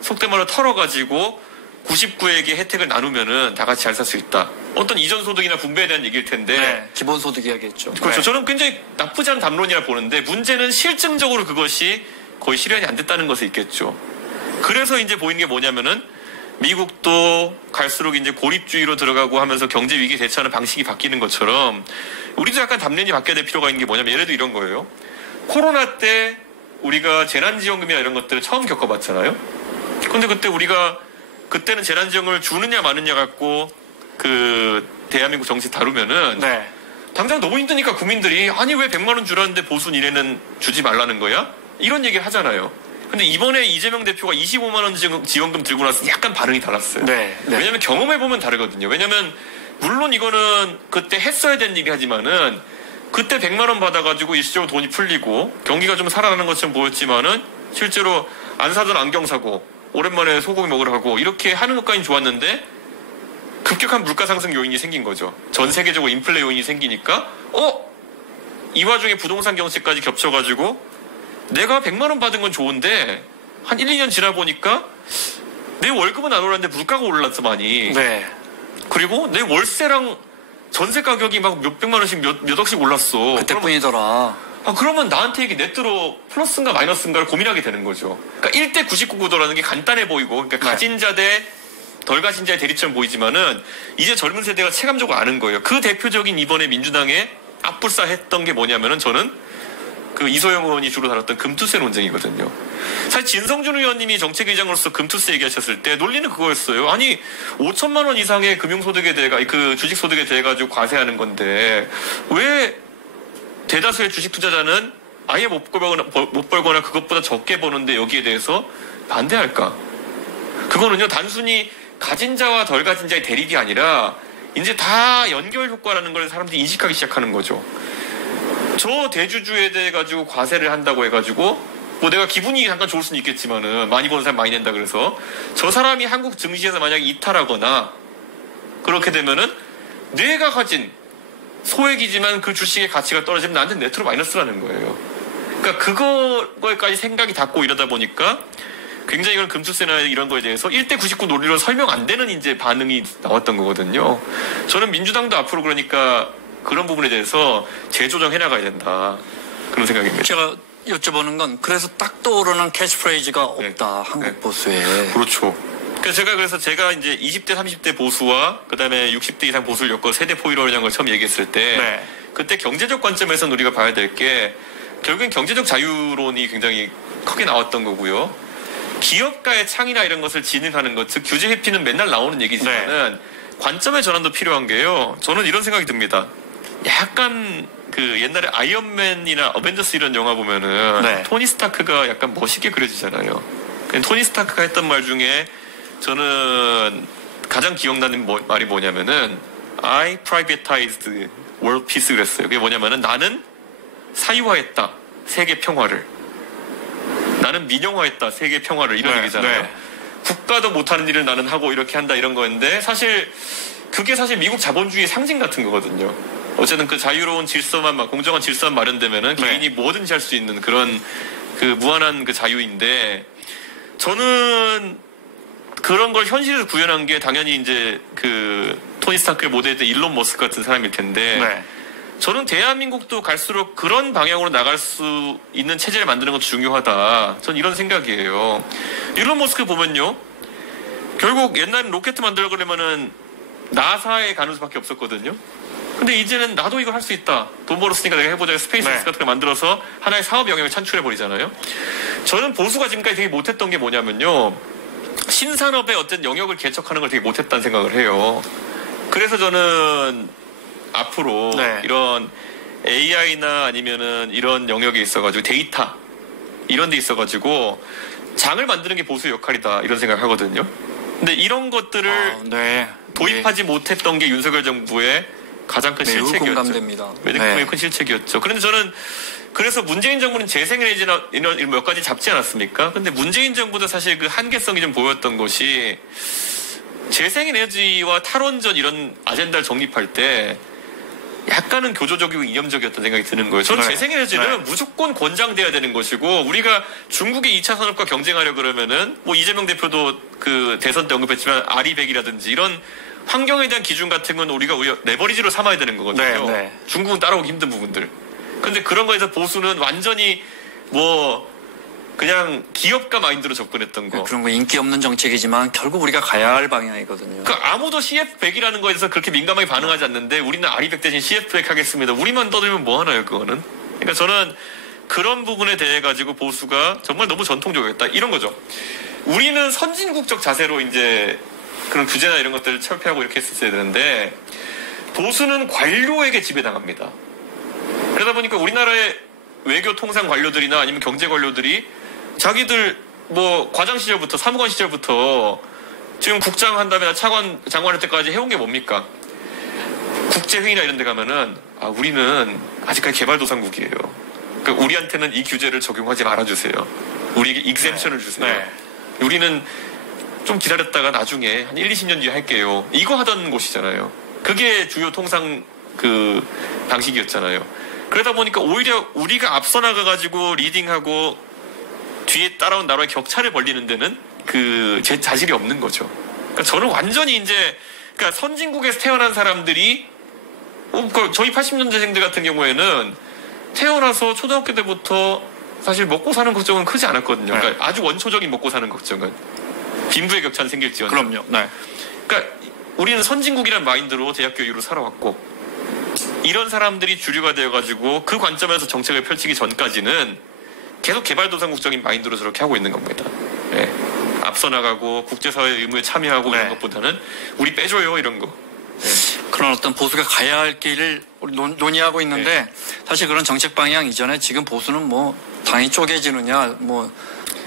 속된 말로 털어가지고 99에게 혜택을 나누면은 다 같이 잘 살 수 있다. 어떤 이전 소득이나 분배에 대한 얘기일 텐데. 네, 기본소득 이야기했죠. 그렇죠. 네. 저는 굉장히 나쁘지 않은 담론이라 보는데 문제는 실증적으로 그것이 거의 실현이 안 됐다는 것이 있겠죠. 그래서 이제 보이는 게 뭐냐면은 미국도 갈수록 이제 고립주의로 들어가고 하면서 경제 위기에 대처하는 방식이 바뀌는 것처럼 우리도 약간 담론이 바뀌어야 될 필요가 있는 게 뭐냐면 예를 들어 이런 거예요. 코로나 때 우리가 재난지원금이나 이런 것들을 처음 겪어봤잖아요. 근데 그때 우리가 그때는 재난지원금을 주느냐 마느냐 갖고 그 대한민국 정치 다루면은 네. 당장 너무 힘드니까 국민들이 아니 왜 100만 원 주라는데 보수 니네는 주지 말라는 거야? 이런 얘기를 하잖아요. 근데 이번에 이재명 대표가 25만 원 지원금 들고 나서 약간 반응이 달랐어요. 네. 왜냐면 경험해보면 다르거든요. 왜냐면 물론 이거는 그때 했어야 된 일이 하지만은 그때 100만 원 받아가지고 일시적으로 돈이 풀리고 경기가 좀 살아나는 것처럼 보였지만은 실제로 안 사던 안경 사고 오랜만에 소고기 먹으러 가고 이렇게 하는 것까지는 좋았는데 급격한 물가 상승 요인이 생긴 거죠. 전 세계적으로 인플레 요인이 생기니까 이 와중에 부동산 경제까지 겹쳐가지고 내가 100만 원 받은 건 좋은데 한 1, 2년 지나 보니까 내 월급은 안 올랐는데 물가가 올랐어 많이. 네. 그리고 내 월세랑 전세 가격이 막 몇백만 원씩 몇 억씩 올랐어. 그때뿐이더라. 그러면 나한테 이게 네트로 플러스인가 마이너스인가를 고민하게 되는 거죠. 그러니까 1대 99 구도라는 게 간단해 보이고, 그러니까 가진 자 대 덜 가진 자의 대립처럼 보이지만은 이제 젊은 세대가 체감적으로 아는 거예요. 그 대표적인 이번에 민주당에 압불사했던 게 뭐냐면은 저는 그 이소영 의원이 주로 다뤘던 금투세 논쟁이거든요. 사실 진성준 의원님이 정책의장으로서 금투세 얘기하셨을 때 논리는 그거였어요. 아니 5천만 원 이상의 금융소득에 대해 그 주식소득에 대해 가지고 과세하는 건데 왜 대다수의 주식 투자자는 아예 못 벌거나 그것보다 적게 버는데 여기에 대해서 반대할까? 그거는요 단순히 가진 자와 덜 가진 자의 대립이 아니라 이제 다 연결 효과라는 걸 사람들이 인식하기 시작하는 거죠. 저 대주주에 대해 가지고 과세를 한다고 해가지고 뭐 내가 기분이 잠깐 좋을 수는 있겠지만은 많이 버는 사람 많이 낸다 그래서 저 사람이 한국 증시에서 만약에 이탈하거나 그렇게 되면은 내가 가진 소액이지만 그 주식의 가치가 떨어지면 나한테 네트로 마이너스라는 거예요. 그러니까 그거까지 생각이 닿고 이러다 보니까 굉장히 이런 금투세나 이런 거에 대해서 1대 99 논리로 설명 안 되는 이제 반응이 나왔던 거거든요. 저는 민주당도 앞으로 그러니까 그런 부분에 대해서 재조정해 나가야 된다. 그런 생각입니다. 제가 여쭤보는 건 그래서 딱 떠오르는 캐치프레이즈가 없다. 한국 보수에. 그렇죠. 그래서 제가 이제 20대, 30대 보수와 그다음에 60대 이상 보수를 엮어 세대 포위론이라는 걸 처음 얘기했을 때 그때 경제적 관점에서는 우리가 봐야 될 게 결국엔 경제적 자유론이 굉장히 크게 나왔던 거고요. 기업가의 창이나 이런 것을 진흥하는 것, 즉 규제 회피는 맨날 나오는 얘기지만은 관점의 전환도 필요한 게요. 저는 이런 생각이 듭니다. 약간 그 옛날에 아이언맨이나 어벤져스 이런 영화 보면은 토니 스타크가 약간 멋있게 그려지잖아요. 토니 스타크가 했던 말 중에 저는 가장 기억나는 말이 뭐냐면은 I privatized world peace 그랬어요. 그게 뭐냐면은 나는 사유화했다 세계 평화를, 나는 민영화했다 세계 평화를, 이런 얘기잖아요. 국가도 못하는 일을 나는 하고 이렇게 한다 이런 거였는데 사실 그게 사실 미국 자본주의의 상징 같은 거거든요. 어쨌든 그 자유로운 질서만, 공정한 질서만 마련되면은 개인이 뭐든지 할 수 있는 그런 그 무한한 그 자유인데, 저는 그런 걸 현실에서 구현한 게 당연히 이제 그 토니 스타크를 모델했던 일론 머스크 같은 사람일 텐데 저는 대한민국도 갈수록 그런 방향으로 나갈 수 있는 체제를 만드는 것도 중요하다. 저는 이런 생각이에요. 일론 머스크 보면요. 결국 옛날엔 로켓 만들려고 그러면은 나사에 가는 수밖에 없었거든요. 근데 이제는 나도 이걸 할 수 있다. 돈 벌었으니까 내가 해보자. 스페이스X 같은 거 만들어서 하나의 사업 영역을 창출해버리잖아요. 저는 보수가 지금까지 되게 못했던 게 뭐냐면요. 신산업의 어떤 영역을 개척하는 걸 되게 못했다는 생각을 해요. 그래서 저는 앞으로 이런 AI나 아니면은 이런 영역에 있어가지고 데이터 이런 데 있어가지고 장을 만드는 게 보수의 역할이다. 이런 생각을 하거든요. 근데 이런 것들을 도입하지 못했던 게 윤석열 정부의 가장 큰 매우 실책이었죠. 공감됩니다. 매우 큰 실책이었죠. 그런데 저는 그래서 문재인 정부는 재생에너지나 이런 몇 가지 잡지 않았습니까? 근데 문재인 정부도 사실 그 한계성이 좀 보였던 것이 재생에너지와 탈원전 이런 아젠다를 정립할 때 약간은 교조적이고 이념적이었던 생각이 드는 거예요. 저는 재생에너지는 무조건 권장돼야 되는 것이고, 우리가 중국의 2차 산업과 경쟁하려 그러면은 뭐 이재명 대표도 그 대선 때 언급했지만 아리백이라든지 이런 환경에 대한 기준 같은 건 우리가 오히려 레버리지로 삼아야 되는 거거든요. 중국은 따라오기 힘든 부분들. 근데 그런 거에서 보수는 완전히 뭐 그냥 기업가 마인드로 접근했던 거. 그런 거 인기 없는 정책이지만 결국 우리가 가야 할 방향이거든요. 그러니까 아무도 CF100이라는 거에 대해서 그렇게 민감하게 반응하지 않는데 우리는 아리100 대신 CF100 하겠습니다. 우리만 떠들면 뭐 하나요, 그거는? 그러니까 저는 그런 부분에 대해 가지고 보수가 정말 너무 전통적이었다. 이런 거죠. 우리는 선진국적 자세로 이제 그런 규제나 이런 것들을 철폐하고 이렇게 했었어야 되는데 보수는 관료에게 지배당합니다. 그러다 보니까 우리나라의 외교 통상 관료들이나 아니면 경제 관료들이 자기들 뭐 과장 시절부터 사무관 시절부터 지금 국장 한다음에 장관 할 때까지 해온 게 뭡니까? 국제회의나 이런 데 가면은 우리는 아직까지 개발도상국이에요. 그러니까 우리한테는 이 규제를 적용하지 말아주세요. 우리에게 익셈션을 주세요. 우리는 좀 기다렸다가 나중에 한 1, 20년 뒤에 할게요. 이거 하던 곳이잖아요. 그게 주요 통상 그 방식이었잖아요. 그러다 보니까 오히려 우리가 앞서 나가가지고 리딩하고 뒤에 따라온 나라의 격차를 벌리는 데는 그 제 자질이 없는 거죠. 그러니까 저는 완전히 이제 그러니까 선진국에서 태어난 사람들이 저희 80년대생들 같은 경우에는 태어나서 초등학교 때부터 사실 먹고 사는 걱정은 크지 않았거든요. 그러니까 아주 원초적인 먹고 사는 걱정은 빈부의 격차는 생길지언정. 그럼요. 그러니까 우리는 선진국이란 마인드로 대학교 이후로 살아왔고 이런 사람들이 주류가 되어가지고 그 관점에서 정책을 펼치기 전까지는 계속 개발도상국적인 마인드로 저렇게 하고 있는 겁니다. 앞서 나가고 국제사회 의무에 참여하고 이런 것보다는 우리 빼줘요 이런 거. 그런 어떤 보수가 가야 할 길을 우리 논의하고 있는데 사실 그런 정책 방향 이전에 지금 보수는 뭐 당이 쪼개지느냐 뭐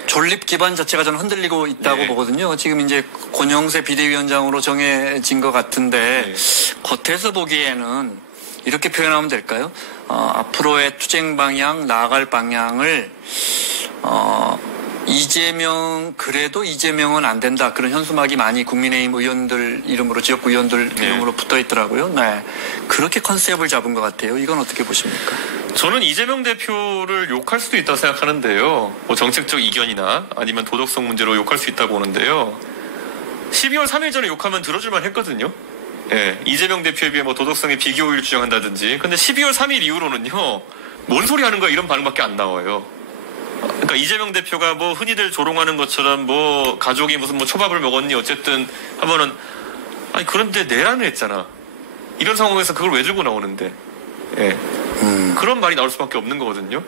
존립 기반 자체가 저는 흔들리고 있다고 보거든요. 지금 이제 권영세 비대위원장으로 정해진 것 같은데 겉에서 보기에는 이렇게 표현하면 될까요? 앞으로의 투쟁 방향, 나아갈 방향을 그래도 이재명은 안 된다. 그런 현수막이 많이 국민의힘 의원들 이름으로, 지역구 의원들 이름으로 붙어 있더라고요. 네. 그렇게 컨셉을 잡은 것 같아요. 이건 어떻게 보십니까? 저는 이재명 대표를 욕할 수도 있다고 생각하는데요. 뭐 정책적 이견이나 아니면 도덕성 문제로 욕할 수 있다고 보는데요. 12월 3일 전에 욕하면 들어줄만 했거든요. 예, 이재명 대표에 비해 뭐 도덕성의 비교율 주장한다든지. 근데 12월 3일 이후로는요, 뭔 소리 하는 거야 이런 반응밖에 안 나와요. 그러니까 이재명 대표가 뭐 흔히들 조롱하는 것처럼 뭐 가족이 무슨 뭐 초밥을 먹었니 어쨌든 하면은 아니 그런데 내란을 했잖아. 이런 상황에서 그걸 왜 들고 나오는데? 예. 그런 말이 나올 수밖에 없는 거거든요.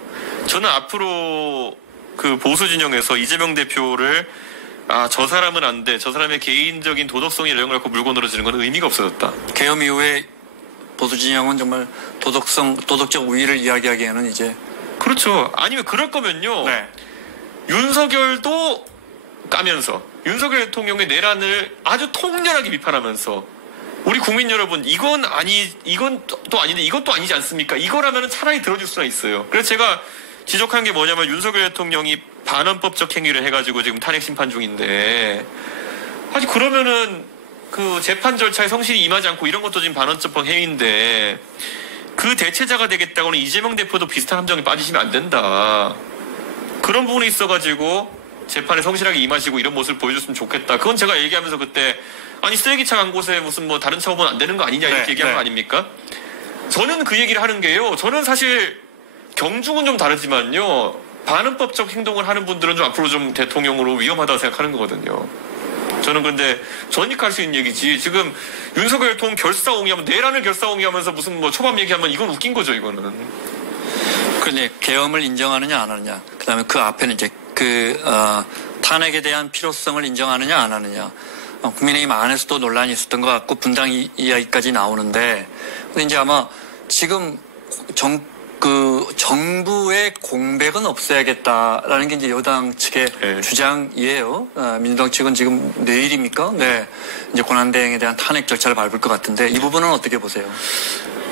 저는 앞으로 그 보수 진영에서 이재명 대표를 저 사람은 안 돼. 저 사람의 개인적인 도덕성의 내용을 갖고 물고 늘어지는 건 의미가 없어졌다. 계엄 이후에 보수 진영은 정말 도덕적 우위를 이야기하기에는 이제 그렇죠. 아니면 그럴 거면요. 네. 윤석열도 까면서 윤석열 대통령의 내란을 아주 통렬하게 비판하면서 우리 국민 여러분 이건 또 아닌데 이것도 아니지 않습니까? 이거라면 차라리 들어줄 수가 있어요. 그래서 제가 지적한 게 뭐냐면 윤석열 대통령이 반헌법적 행위를 해가지고 지금 탄핵 심판 중인데 아니 그러면은 그 재판 절차에 성실히 임하지 않고 이런 것도 지금 반헌법 행위인데 그 대체자가 되겠다고는 이재명 대표도 비슷한 함정에 빠지시면 안 된다. 그런 부분이 있어가지고 재판에 성실하게 임하시고 이런 모습을 보여줬으면 좋겠다. 그건 제가 얘기하면서 그때 아니 쓰레기차 간 곳에 무슨 뭐 다른 차 오면 안 되는 거 아니냐 이렇게 얘기한 거 아닙니까? 저는 그 얘기를 하는 게요. 저는 사실 경중은 좀 다르지만요. 반헌법적 행동을 하는 분들은 좀 앞으로 좀 대통령으로 위험하다고 생각하는 거거든요. 저는 근데 전익할 수 있는 얘기지. 지금 윤석열 대통령 결사옹이하면 내란을 결사옹이하면서 무슨 뭐 초밥 얘기하면 이건 웃긴 거죠, 이거는. 그런데 계엄을 인정하느냐 안 하느냐. 그다음에 그 앞에는 이제 탄핵에 대한 필요성을 인정하느냐 안 하느냐. 국민의힘 안에서도 논란이 있었던 것 같고 분당 이야기까지 나오는데, 근데 이제 아마 지금 정부의 공백은 없애야겠다라는 게 이제 여당 측의 주장이에요. 민주당 측은 지금 내일입니까? 네. 이제 권한대행에 대한 탄핵 절차를 밟을 것 같은데 이 부분은 어떻게 보세요?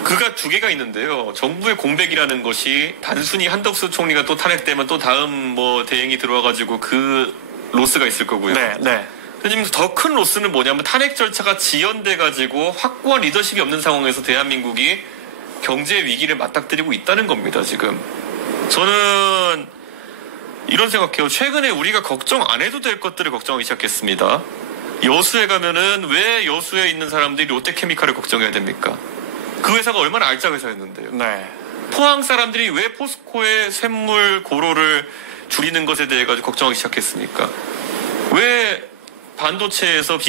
그가 두 개가 있는데요. 정부의 공백이라는 것이 단순히 한덕수 총리가 또 탄핵되면 또 다음 뭐 대행이 들어와가지고 그 로스가 있을 거고요. 네. 지금 더 큰 로스는 뭐냐면 탄핵 절차가 지연돼가지고 확고한 리더십이 없는 상황에서 대한민국이 경제 위기를 맞닥뜨리고 있다는 겁니다, 지금. 저는 이런 생각해요. 최근에 우리가 걱정 안 해도 될 것들을 걱정하기 시작했습니다. 여수에 가면은 왜 여수에 있는 사람들이 롯데케미칼을 걱정해야 됩니까? 그 회사가 얼마나 알짜 회사였는데요. 네. 포항 사람들이 왜 포스코의 쇳물 고로를 줄이는 것에 대해 가지고 걱정하기 시작했습니까? 왜 반도체에서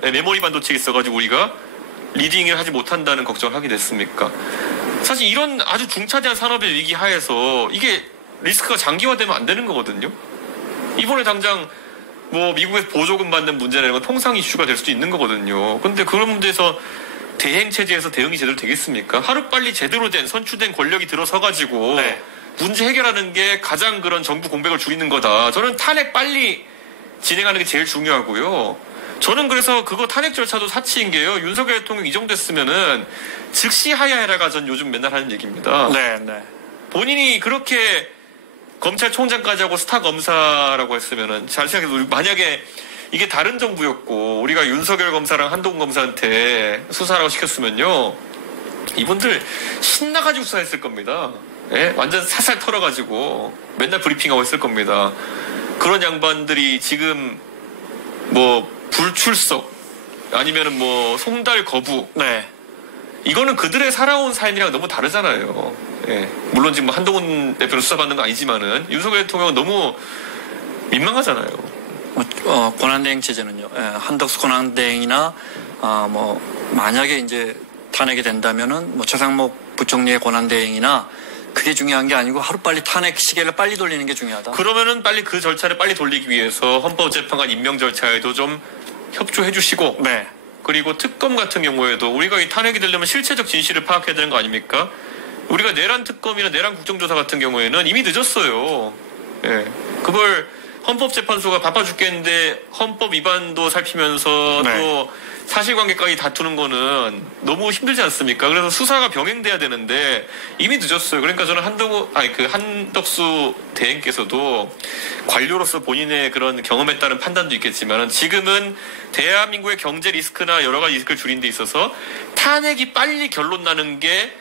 메모리 반도체에 있어가지고 우리가 리딩을 하지 못한다는 걱정을 하게 됐습니까? 사실 이런 아주 중차대한 산업의 위기 하에서 이게 리스크가 장기화되면 안 되는 거거든요. 이번에 당장 뭐 미국에서 보조금 받는 문제나 이런 건 통상 이슈가 될 수도 있는 거거든요. 근데 그런 문제에서 대행 체제에서 대응이 제대로 되겠습니까? 하루빨리 제대로 된 선출된 권력이 들어서가지고 문제 해결하는 게 가장 그런 정부 공백을 줄이는 거다. 저는 탄핵 빨리 진행하는 게 제일 중요하고요. 저는 그래서 그거 탄핵 절차도 사치인 게요. 윤석열 대통령 이 정도 됐으면은 즉시 하야해라가 전 요즘 맨날 하는 얘기입니다. 네. 본인이 그렇게 검찰총장까지 하고 스타 검사라고 했으면은 잘 생각해도 만약에 이게 다른 정부였고 우리가 윤석열 검사랑 한동훈 검사한테 수사라고 시켰으면요. 이분들 신나가지고 수사했을 겁니다. 예? 완전 살살 털어가지고 맨날 브리핑하고 했을 겁니다. 그런 양반들이 지금 뭐 불출석 아니면은 뭐 송달 거부 이거는 그들의 살아온 삶이랑 너무 다르잖아요. 예. 물론 지금 한동훈 대표는 수사받는 거 아니지만은 윤석열 대통령은 너무 민망하잖아요. 권한대행 체제는요. 한덕수 권한대행이나 뭐 만약에 이제 탄핵이 된다면은 뭐 최상목 부총리의 권한대행이나 그게 중요한 게 아니고 하루빨리 탄핵 시계를 빨리 돌리는 게 중요하다. 그러면은 빨리 그 절차를 빨리 돌리기 위해서 헌법재판관 임명 절차에도 좀 협조해 주시고 그리고 특검 같은 경우에도 우리가 이 탄핵이 되려면 실체적 진실을 파악해야 되는 거 아닙니까? 우리가 내란 특검이나 내란 국정조사 같은 경우에는 이미 늦었어요. 예. 그걸 헌법재판소가 바빠 죽겠는데 헌법 위반도 살피면서 네. 또 사실관계까지 다투는 거는 너무 힘들지 않습니까? 그래서 수사가 병행돼야 되는데 이미 늦었어요. 그러니까 저는 한덕수 대행께서도 관료로서 본인의 그런 경험에 따른 판단도 있겠지만 지금은 대한민국의 경제 리스크나 여러 가지 리스크를 줄인 데 있어서 탄핵이 빨리 결론 나는 게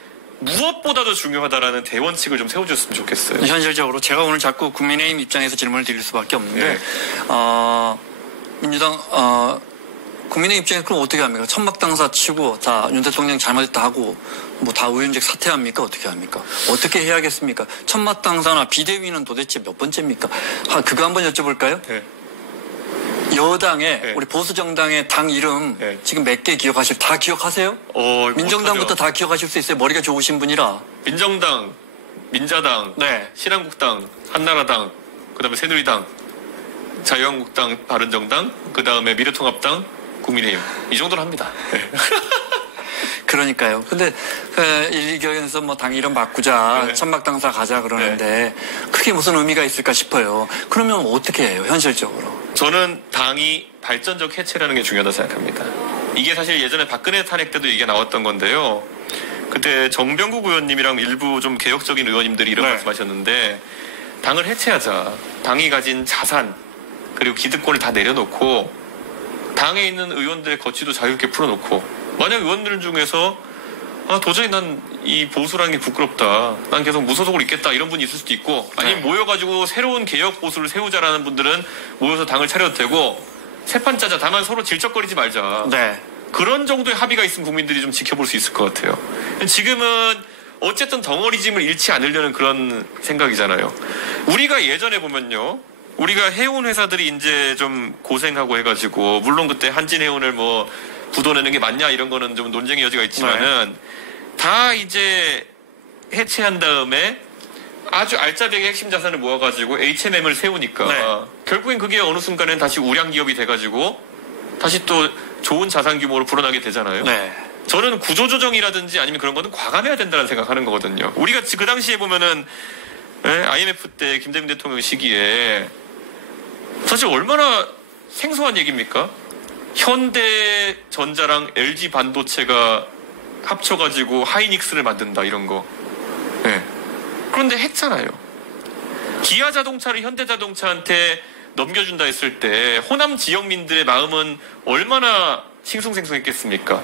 무엇보다도 중요하다라는 대원칙을 좀 세워줬으면 좋겠어요. 현실적으로 제가 오늘 자꾸 국민의힘 입장에서 질문을 드릴 수밖에 없는데 네. 민주당 국민의 입장에 그럼 어떻게 합니까? 천막당사 치고 다 윤 대통령 잘못했다 하고 뭐 다 의원직 사퇴합니까? 어떻게 합니까? 어떻게 해야겠습니까? 천막당사나 비대위는 도대체 몇 번째입니까? 그거 한번 여쭤볼까요? 네. 여당의 네. 우리 보수 정당의 당 이름 네. 지금 몇 개 다 기억하세요? 민정당부터 다 기억하실 수 있어요. 머리가 좋으신 분이라. 민정당, 민자당, 네. 신한국당, 한나라당, 그다음에 새누리당, 자유한국당, 바른정당, 그다음에 미래통합당, 국민의힘 이 정도로 합니다. 네. 그러니까요. 근데 일경에서 뭐 당 이름 바꾸자, 네. 천막당사 가자 그러는데 그게 무슨 의미가 있을까 싶어요. 그러면 어떻게 해요, 현실적으로? 저는 당이 발전적 해체라는 게 중요하다고 생각합니다. 이게 사실 예전에 박근혜 탄핵 때도 얘기가 나왔던 건데요. 그때 정병국 의원님이랑 일부 좀 개혁적인 의원님들이 이런 네. 말씀하셨는데 당을 해체하자. 당이 가진 자산 그리고 기득권을 다 내려놓고 당에 있는 의원들의 거취도 자유롭게 풀어놓고 만약 의원들 중에서 도저히 난 이 보수라는 게 부끄럽다. 난 계속 무소속으로 있겠다. 이런 분이 있을 수도 있고 아니면 모여가지고 새로운 개혁 보수를 세우자라는 분들은 모여서 당을 차려도 되고 세판 짜자. 다만 서로 질적거리지 말자. 네. 그런 정도의 합의가 있으면 국민들이 좀 지켜볼 수 있을 것 같아요. 지금은 어쨌든 덩어리짐을 잃지 않으려는 그런 생각이잖아요. 우리가 예전에 보면요. 우리가 해운 회사들이 이제 좀 고생하고 해가지고 물론 그때 한진해운을 뭐 부도내는 게 맞냐 이런 거는 좀 논쟁의 여지가 있지만은 다 이제 해체한 다음에 아주 알짜배기 핵심 자산을 모아가지고 HMM을 세우니까 결국엔 그게 어느 순간엔 다시 우량 기업이 돼가지고 다시 또 좋은 자산 규모로 불어나게 되잖아요. 네. 저는 구조조정이라든지 아니면 그런 거는 과감해야 된다는 생각하는 거거든요. 우리가 그 당시에 보면은 IMF 때 김대중 대통령 시기에 사실 얼마나 생소한 얘기입니까? 현대전자랑 LG 반도체가 합쳐가지고 하이닉스를 만든다 이런 거. 네. 그런데 했잖아요. 기아 자동차를 현대자동차한테 넘겨준다 했을 때 호남 지역민들의 마음은 얼마나 싱숭생숭했겠습니까?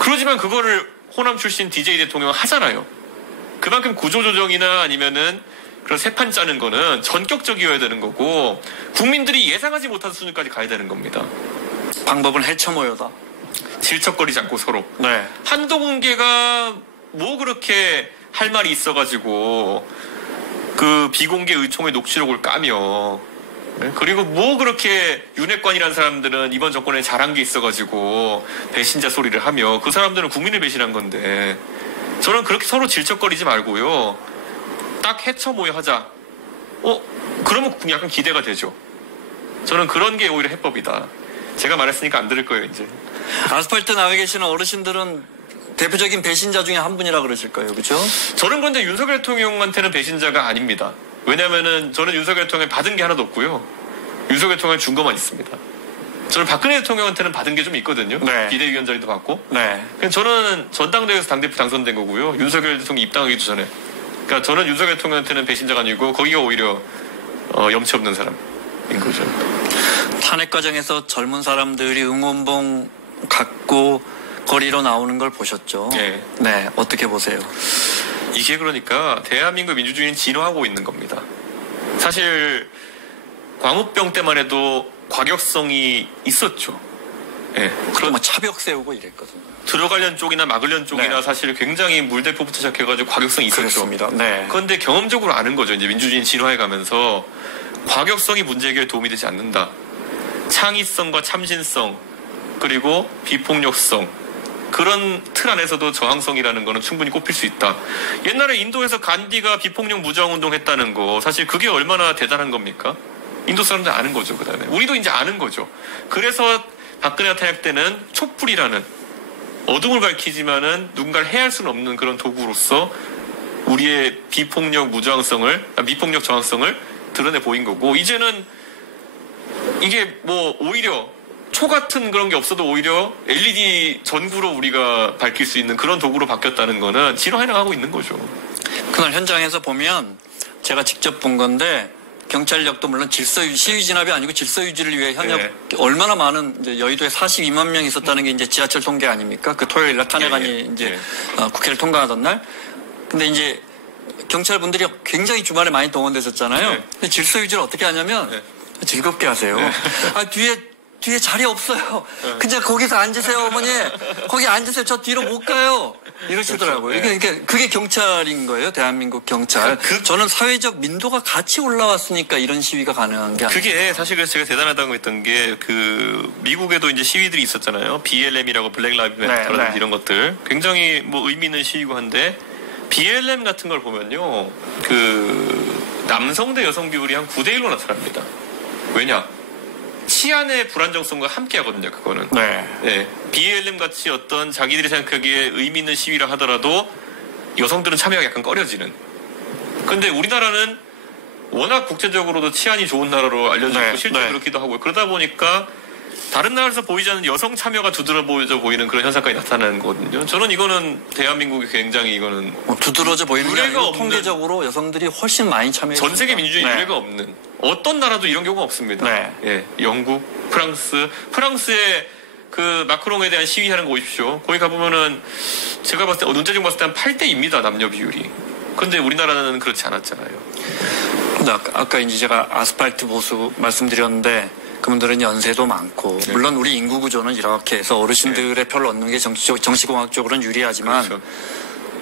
그러지만 그거를 호남 출신 DJ 대통령은 하잖아요. 그만큼 구조조정이나 아니면은 그런 세판 짜는 거는 전격적이어야 되는 거고 국민들이 예상하지 못한 수준까지 가야 되는 겁니다. 방법은 해쳐모여다. 질척거리지 않고 서로. 네. 한동훈계가 뭐 그렇게 할 말이 있어가지고 그 비공개 의총의 녹취록을 까며 그리고 뭐 그렇게 윤핵관이라는 사람들은 이번 정권에 잘한 게 있어가지고 배신자 소리를 하며 그 사람들은 국민을 배신한 건데 저는 그렇게 서로 질척거리지 말고요. 딱 해쳐모여 하자. 그러면 약간 기대가 되죠. 저는 그런 게 오히려 해법이다. 제가 말했으니까 안 들을 거예요, 이제. 아스팔트 나와 계시는 어르신들은 대표적인 배신자 중에 한 분이라 그러실 거예요, 그렇죠? 저는 그런데 윤석열 대통령한테는 배신자가 아닙니다. 왜냐면은 저는 윤석열 대통령 받은 게 하나도 없고요. 윤석열 대통령 준 것만 있습니다. 저는 박근혜 대통령한테는 받은 게 좀 있거든요. 네. 비대위원 자리도 받고. 네. 그냥 저는 전당대회에서 당대표 당선된 거고요. 윤석열 대통령 입당하기도 전에. 그러니까 저는 윤석열 대통령한테는 배신자가 아니고 거기가 오히려 염치 없는 사람인 거죠. 탄핵 과정에서 젊은 사람들이 응원봉 갖고 거리로 나오는 걸 보셨죠? 네. 네, 어떻게 보세요? 이게 그러니까 대한민국 민주주의는 진화하고 있는 겁니다. 사실 광우병 때만 해도 과격성이 있었죠. 네. 그럼 뭐 차벽 세우고 이랬거든요. 들어가려는 쪽이나 막으려는 쪽이나 네. 사실 굉장히 물대포부터 시작해가지고 과격성이 있었죠. 그렇습니다. 네. 그런데 경험적으로 아는 거죠. 이제 민주주의는 진화해가면서 과격성이 문제 해결에 도움이 되지 않는다. 창의성과 참신성 그리고 비폭력성 그런 틀 안에서도 저항성이라는 거는 충분히 꼽힐 수 있다. 옛날에 인도에서 간디가 비폭력 무저항운동 했다는 거 사실 그게 얼마나 대단한 겁니까? 인도 사람들 아는 거죠. 그 다음에 우리도 이제 아는 거죠. 그래서 박근혜 탄핵 때는 촛불이라는 어둠을 밝히지만은 누군가를 해할 수는 없는 그런 도구로서 우리의 비폭력 저항성을 드러내 보인 거고 이제는 이게 뭐 오히려 초 같은 그런 게 없어도 오히려 LED 전구로 우리가 밝힐 수 있는 그런 도구로 바뀌었다는 거는 진화해 나가고 있는 거죠. 그날 현장에서 보면 제가 직접 본 건데 경찰력도 물론 시위 진압이 아니고 질서 유지를 위해 현역 네. 얼마나 많은 이제 여의도에 42만 명 있었다는 게 이제 지하철 통계 아닙니까? 그 토요일 날 탄핵안이 이제 국회를 통과하던 날. 근데 이제 경찰분들이 굉장히 주말에 많이 동원됐었잖아요. 네. 근데 질서 유지를 어떻게 하냐면 즐겁게 하세요. 아, 뒤에 자리 없어요. 그냥 거기서 앉으세요, 어머니. 거기 앉으세요. 저 뒤로 못 가요. 이러시더라고요. 그렇죠. 그러니까 그게 경찰인 거예요. 대한민국 경찰. 저는 사회적 민도가 같이 올라왔으니까 이런 시위가 가능한 게 아니에요. 그게 사실 그래서 제가 대단하다고 했던 게 그 미국에도 이제 시위들이 있었잖아요. BLM이라고 블랙 라이브 매터라든지 이런 것들 굉장히 뭐 의미 있는 시위고 한데 BLM 같은 걸 보면요. 그 남성 대 여성 비율이 한 9대1로 나타납니다. 왜냐? 치안의 불안정성과 함께 하거든요, 그거는. 네. BLM 같이 어떤 자기들이 생각하기에 의미 있는 시위라 하더라도 여성들은 참여가 약간 꺼려지는. 근데 우리나라는 워낙 국제적으로도 치안이 좋은 나라로 알려져 있고 실제로 그렇기도 하고 그러다 보니까 다른 나라에서 보이지 않는 여성 참여가 두드러져 보이는 그런 현상까지 나타나는 거거든요. 저는 이거는 대한민국이 굉장히 이거는 두드러져 보이는 게 아니고 통계적으로 여성들이 훨씬 많이 참여했습니다. 전 세계 민주주의 유례가 없는 어떤 나라도 이런 경우가 없습니다. 예, 영국, 프랑스의 그 마크롱에 대한 시위하는 거 보십시오. 거기 가보면은 제가 봤을 때 논자적 봤을 때 한 8대입니다. 남녀 비율이. 근데 우리나라는 그렇지 않았잖아요. 근데 아까 이제 제가 아스팔트 보수 말씀드렸는데 그분들은 연세도 많고 물론 우리 인구 구조는 이렇게 해서 어르신들의 표를 얻는 게 정치공학적으로는 유리하지만 그렇죠.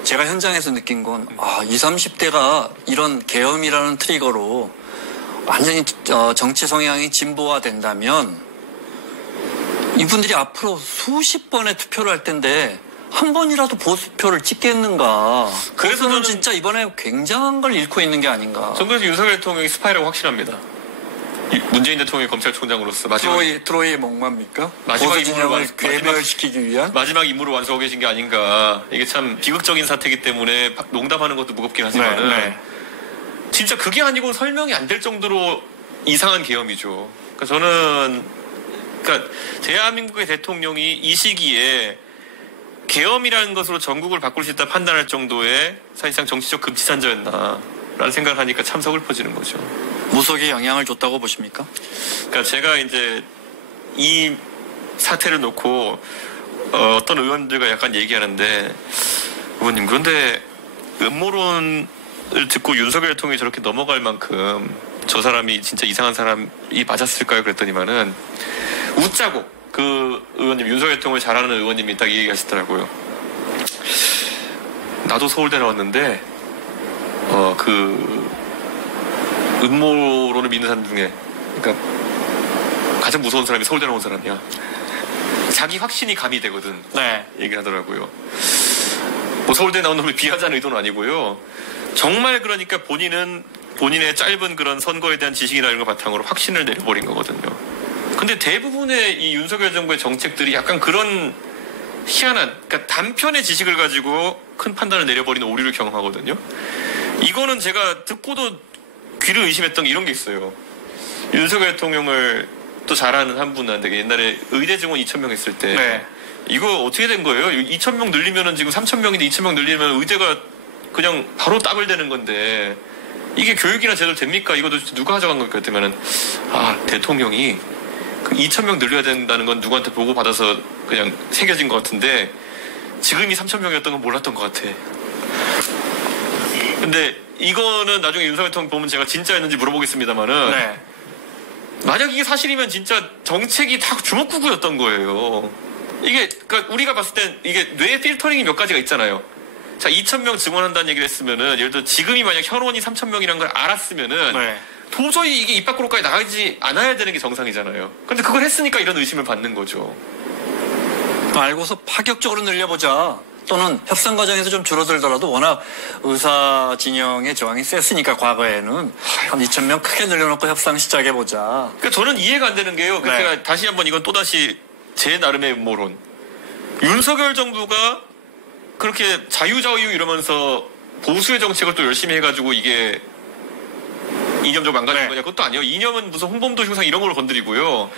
제가 현장에서 느낀 건 20, 30대가 이런 계엄이라는 트리거로 완전히 정치 성향이 진보화된다면 이분들이 앞으로 수십 번의 투표를 할 텐데 한 번이라도 보수표를 찍겠는가. 그래서 저는 진짜 이번에 굉장한 걸 잃고 있는 게 아닌가. 저는 그래서 윤석열 대통령이 스파이라고 확신합니다. 문재인 대통령이 검찰총장으로서 트로이의 목마입니까? 마지막 임무를 괴멸시키기 위한 마지막 임무를 완수하고 계신 게 아닌가. 이게 참 비극적인 사태이기 때문에 농담하는 것도 무겁긴 하지만은 진짜 그게 아니고는 설명이 안 될 정도로 이상한 계엄이죠. 그러니까 저는 대한민국의 대통령이 이 시기에 계엄이라는 것으로 전국을 바꿀 수 있다 판단할 정도의 사실상 정치적 금치산저였나라는 생각을 하니까 참 서글퍼지는 거죠. 무속에 영향을 줬다고 보십니까? 그러니까 제가 이제 이 사태를 놓고 어떤 의원들과 약간 얘기하는데 의원님 그런데 음모론을 듣고 윤석열 대통령이 저렇게 넘어갈 만큼 저 사람이 진짜 이상한 사람이 맞았을까요? 그랬더니만은 웃자고 그 의원님 윤석열 대통령을 잘 아는 의원님이 딱 얘기하시더라고요. 나도 서울대 나왔는데 그 음모론을 믿는 사람 중에 그러니까 가장 무서운 사람이 서울대 나온 사람이야. 자기 확신이 가미되거든. 얘기를 하더라고요. 뭐 서울대 나온 놈을 비하자는 의도는 아니고요. 정말 그러니까 본인의 짧은 그런 선거에 대한 지식이나 이런 거 바탕으로 확신을 내려버린 거거든요. 근데 대부분의 이 윤석열 정부의 정책들이 약간 그런 희한한, 그러니까 단편의 지식을 가지고 큰 판단을 내려버리는 오류를 경험하거든요. 이거는 제가 듣고도 귀를 의심했던 게 이런 게 있어요. 윤석열 대통령을 또 잘 아는 한 분한테 옛날에 의대 증원 2,000명 했을 때 이거 어떻게 된 거예요? 2,000명 늘리면은 지금 3,000명인데 2,000명 늘리면 의대가 그냥 바로 따블되는 건데 이게 교육이나 제대로 됩니까? 이거 도대체 누가 가져간 겁니까? 그랬더니만은 대통령이 그 2,000명 늘려야 된다는 건 누구한테 보고받아서 그냥 새겨진 것 같은데 지금이 3,000명이었던 건 몰랐던 것 같아. 근데 이거는 나중에 윤석열 대통령 보면 제가 진짜였는지 물어보겠습니다만은 만약 이게 사실이면 진짜 정책이 다 주먹구구였던 거예요. 이게 그러니까 우리가 봤을 땐 이게 뇌 필터링이 몇 가지가 있잖아요. 자, 2,000명 증원한다는 얘기를 했으면은 예를 들어 지금이 만약 현원이 3,000명이라는 걸 알았으면은 도저히 이게 입 밖으로까지 나가지 않아야 되는 게 정상이잖아요. 근데 그걸 했으니까 이런 의심을 받는 거죠. 알고서 파격적으로 늘려보자. 또는 협상 과정에서 좀 줄어들더라도 워낙 의사 진영의 저항이 셌으니까 과거에는 한 2,000명 크게 늘려놓고 협상 시작해보자. 그러니까 저는 이해가 안 되는 게요. 그러니까 제가 다시 한번 이건 또다시 제 나름의 음모론. 윤석열 정부가 그렇게 자유자유 이러면서 보수의 정책을 또 열심히 해가지고 이게 이념적으로 망가진 거냐? 그것도 아니에요. 이념은 무슨 홍범도 흉상 이런 걸 건드리고요.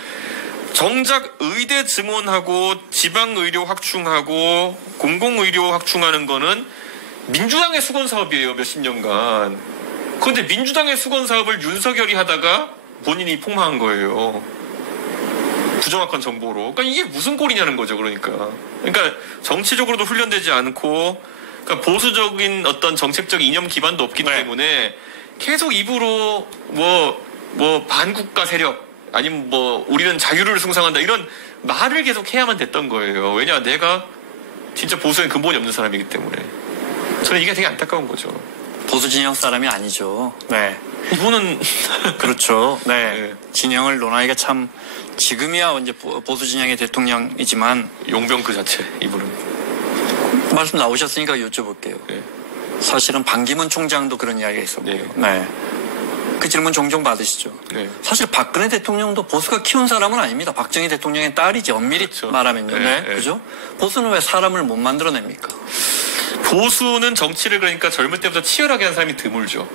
정작 의대 증원하고 지방의료 확충하고 공공의료 확충하는 거는 민주당의 수건 사업이에요. 몇십 년간. 그런데 민주당의 수건 사업을 윤석열이 하다가 본인이 폭망한 거예요. 부정확한 정보로. 그러니까 이게 무슨 꼴이냐는 거죠. 그러니까 정치적으로도 훈련되지 않고, 그러니까 보수적인 어떤 정책적 이념 기반도 없기 때문에 계속 입으로 뭐 반국가 세력 아니면 뭐 우리는 자유를 숭상한다 이런 말을 계속 해야만 됐던 거예요. 왜냐, 내가 진짜 보수엔 근본이 없는 사람이기 때문에. 저는 이게 되게 안타까운 거죠. 보수 진영 사람이 아니죠. 네. 이분은 그렇죠. 네. 진영을 논하기가 참, 지금이야 이제 보수 진영의 대통령이지만 용병 그 자체. 이분은 말씀 나오셨으니까 여쭤볼게요. 네. 사실은 반기문 총장도 그런 이야기가 있었고요. 네. 그 질문 종종 받으시죠. 네. 사실 박근혜 대통령도 보수가 키운 사람은 아닙니다. 박정희 대통령의 딸이지, 엄밀히 그렇죠. 말하면요. 네. 그죠? 보수는 왜 사람을 못 만들어냅니까? 보수는 정치를 그러니까 젊을 때부터 치열하게 한 사람이 드물죠.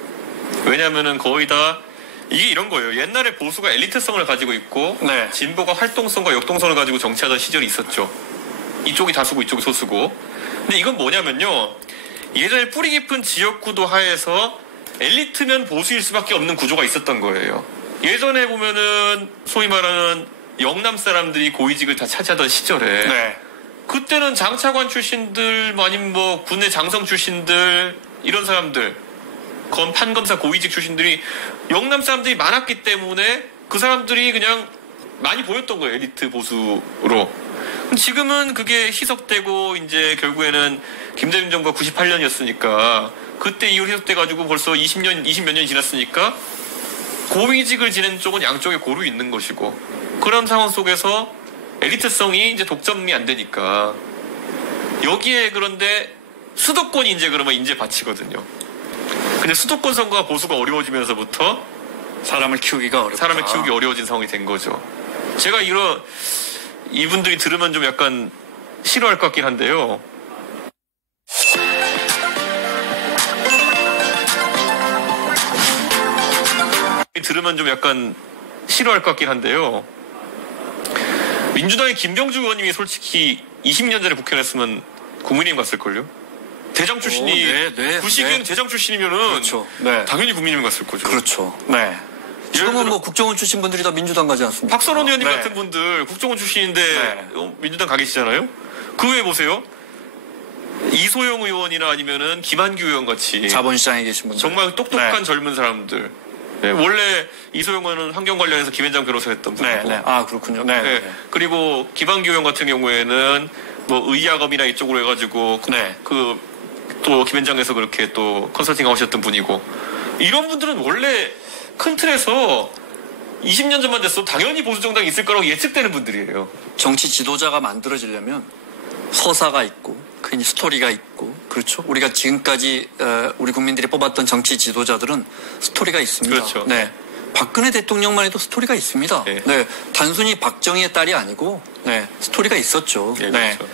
왜냐면은 거의 다 이게 이런 거예요. 옛날에 보수가 엘리트성을 가지고 있고 진보가 활동성과 역동성을 가지고 정치하던 시절이 있었죠. 이쪽이 다수고 이쪽이 소수고. 근데 이건 뭐냐면요. 예전에 뿌리 깊은 지역구도 하에서 엘리트면 보수일 수밖에 없는 구조가 있었던 거예요. 예전에 보면은 소위 말하는 영남 사람들이 고위직을 다 차지하던 시절에 그때는 장차관 출신들 아니면 뭐 군내 장성 출신들 이런 사람들 판검사 고위직 출신들이 영남 사람들이 많았기 때문에 그 사람들이 그냥 많이 보였던 거예요. 엘리트 보수로. 지금은 그게 희석되고 이제 결국에는 김대중 정부가 98년이었으니까 그때 이후로 희석돼가지고 벌써 20몇 년이 지났으니까 고위직을 지낸 쪽은 양쪽에 고루 있는 것이고 그런 상황 속에서 엘리트성이 이제 독점이 안 되니까 여기에 그런데 수도권이 이제 그러면 인재 받치거든요. 근데 수도권 선거가 보수가 어려워지면서부터 사람을 키우기가 어렵다. 사람을 키우기 어려워진 상황이 된 거죠. 제가 이분들이 들으면 좀 약간 싫어할 것 같긴 한데요. 들으면 좀 약간 싫어할 것 같긴 한데요. 민주당의 김병주 의원님이 솔직히 20년 전에 국회에 했으면 국민의힘 갔을걸요? 대장 출신이, 그 시기에는 대장 출신이면은 그렇죠. 당연히 국민의힘 갔을 거죠. 그렇죠. 네. 지금은 뭐 국정원 출신 분들이 다 민주당 가지 않습니까? 박선원 의원님 같은 분들 국정원 출신인데 민주당 가 계시잖아요? 그 외에 보세요. 이소영 의원이나 아니면은 김한규 의원 같이 자본시장에 계신 분들. 정말 똑똑한 젊은 사람들. 원래 이소영 의원은 환경 관련해서 김현장 변호사 했던 분이고. 아, 그렇군요. 그리고 김한규 의원 같은 경우에는 뭐 의학업이나 이쪽으로 해가지고 또 김현장에서 그렇게 또 컨설팅 하셨던 분이고. 이런 분들은 원래 큰 틀에서 20년 전만 됐어도 당연히 보수정당이 있을 거라고 예측되는 분들이에요. 정치 지도자가 만들어지려면 서사가 있고 그 스토리가 있고 그렇죠. 우리가 지금까지 우리 국민들이 뽑았던 정치 지도자들은 스토리가 있습니다. 그렇죠. 네. 박근혜 대통령만 해도 스토리가 있습니다. 단순히 박정희의 딸이 아니고 스토리가 있었죠. 그렇죠.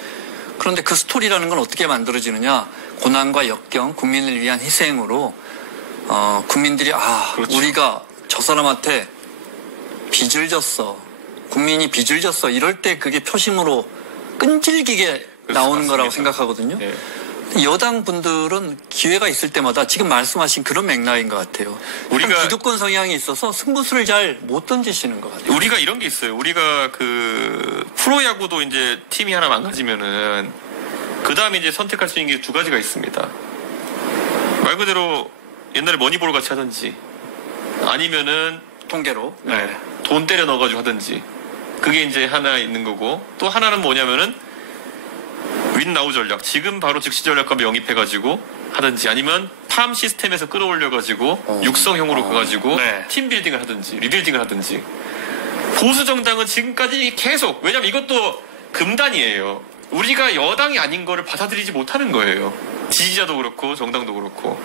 그런데 그 스토리라는 건 어떻게 만들어지느냐. 고난과 역경, 국민을 위한 희생으로 국민들이 그렇죠. 우리가 저 사람한테 빚을 졌어. 국민이 빚을 졌어. 이럴 때 그게 표심으로 끈질기게 나오는 맞습니다. 거라고 생각하거든요. 여당 분들은 기회가 있을 때마다 지금 말씀하신 그런 맥락인 것 같아요. 우리가 기득권 성향이 있어서 승부수를 잘 못 던지시는 것 같아요. 우리가 이런 게 있어요. 우리가 프로야구도 이제 팀이 하나 망가지면은 그 다음에 이제 선택할 수 있는 게 두 가지가 있습니다. 말 그대로 옛날에 머니볼 같이 하든지 아니면은 통계로 돈 때려 넣어가지고 하든지 그게 이제 하나 있는 거고 또 하나는 뭐냐면은 윈나우 전략 지금 바로 즉시 전략과 영입해가지고 하든지 아니면 팜 시스템에서 끌어올려가지고 육성형으로 가가지고 팀빌딩을 하든지 리빌딩을 하든지 보수 정당은 지금까지 계속 왜냐면 이것도 금단이에요. 우리가 여당이 아닌 거를 받아들이지 못하는 거예요. 지지자도 그렇고 정당도 그렇고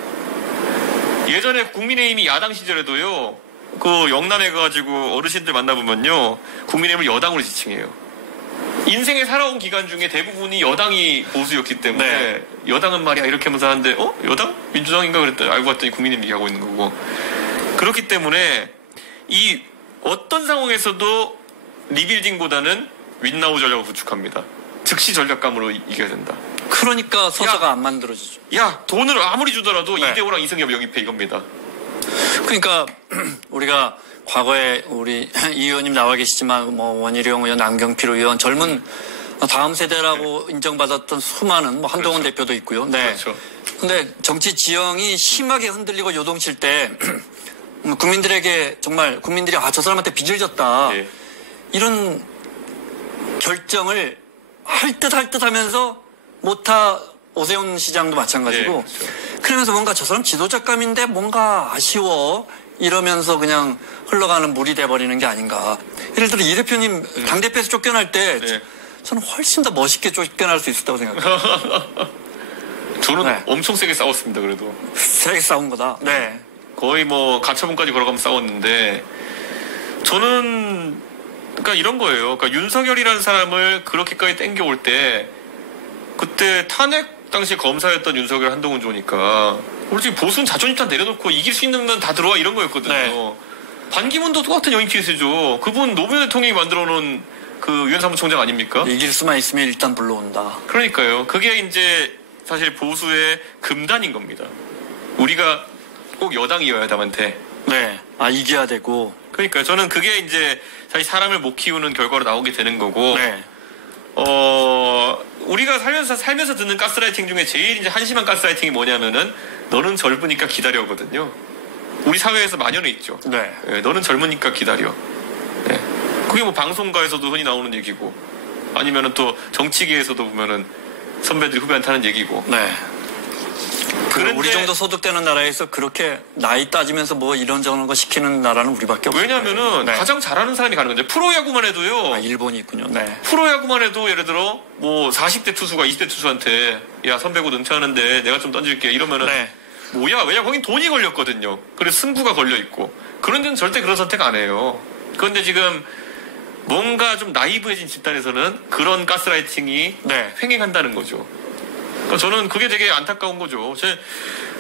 예전에 국민의힘이 야당 시절에도요 그 영남에 가가지고 어르신들 만나보면요 국민의힘을 여당으로 지칭해요. 인생에 살아온 기간 중에 대부분이 여당이 보수였기 때문에 여당은 말이야 이렇게 하면서 하는데 여당? 민주당인가 그랬더니 알고 봤더니 국민의힘 얘기하고 있는 거고 그렇기 때문에 이 어떤 상황에서도 리빌딩보다는 윈나우 전략을 구축합니다. 즉시 전략감으로 이겨야 된다. 그러니까 서사가 안 만들어지죠. 야, 돈을 아무리 주더라도 네. 이대호랑 이승엽 영입해 이겁니다. 그러니까 우리가 과거에 우리 이 의원님 나와 계시지만 뭐 원희룡 의원, 남경필 의원 젊은 다음 세대라고 인정받았던 수많은 뭐 한동훈 그렇죠. 대표도 있고요. 네. 그렇죠. 근데 정치 지형이 심하게 흔들리고 요동칠 때 국민들에게 정말 국민들이 저 사람한테 빚을 졌다. 예. 이런 결정을 할 듯 하면서 못하 오세훈 시장도 마찬가지고 예, 그렇죠. 그러면서 뭔가 저 사람 지도자감인데 뭔가 아쉬워 이러면서 그냥 흘러가는 물이 돼버리는 게 아닌가. 예를 들어 이 대표님 당대표에서 쫓겨날 때 예. 저는 훨씬 더 멋있게 쫓겨날 수 있었다고 생각해요. 저는 네. 엄청 세게 싸웠습니다. 그래도 세게 싸운 거다. 네. 거의 뭐 가처분까지 걸어가면서 싸웠는데 저는 그러니까 이런 거예요. 그러니까 윤석열이라는 사람을 그렇게까지 땡겨올 때 그때 탄핵 당시 검사였던 윤석열 한동훈 좋으니까 우리 지금 보수는 자존심탄 내려놓고 이길 수 있는 건 다 들어와 이런 거였거든요. 네. 반기문도 똑같은 영입 케이스죠. 그분 노무현 대통령이 만들어놓은 그 유엔 사무총장 아닙니까? 이길 수만 있으면 일단 불러온다. 그러니까요. 그게 이제 사실 보수의 금단인 겁니다. 우리가 꼭 여당이어야만 돼. 네. 이겨야 되고. 그러니까 저는 그게 이제 사실 사람을 못 키우는 결과로 나오게 되는 거고. 네. 우리가 살면서 듣는 가스라이팅 중에 제일 이제 한심한 가스라이팅이 뭐냐면은 너는 젊으니까 기다려거든요. 우리 사회에서 만연해 있죠. 네. 네, 너는 젊으니까 기다려. 네. 그게 뭐 방송가에서도 흔히 나오는 얘기고 아니면은 또 정치계에서도 보면은 선배들이 후배한테 하는 얘기고. 네. 그런데 우리 정도 소득되는 나라에서 그렇게 나이 따지면서 뭐 이런저런 거 시키는 나라는 우리밖에 없어요. 왜냐면은 네. 가장 잘하는 사람이 가는 건데 프로야구만 해도요. 일본이 있군요. 네. 프로야구만 해도 예를 들어 뭐 40대 투수가 20대 투수한테 야 선배고 능차하는데 내가 좀 던질게 이러면은 네. 뭐야 왜냐 거긴 돈이 걸렸거든요. 그래서 승부가 걸려 있고 그런 데는 절대 그런 선택 안 해요. 그런데 지금 뭔가 좀 나이브해진 집단에서는 그런 가스라이팅이 네. 횡행한다는 거죠. 그러니까 저는 그게 되게 안타까운 거죠.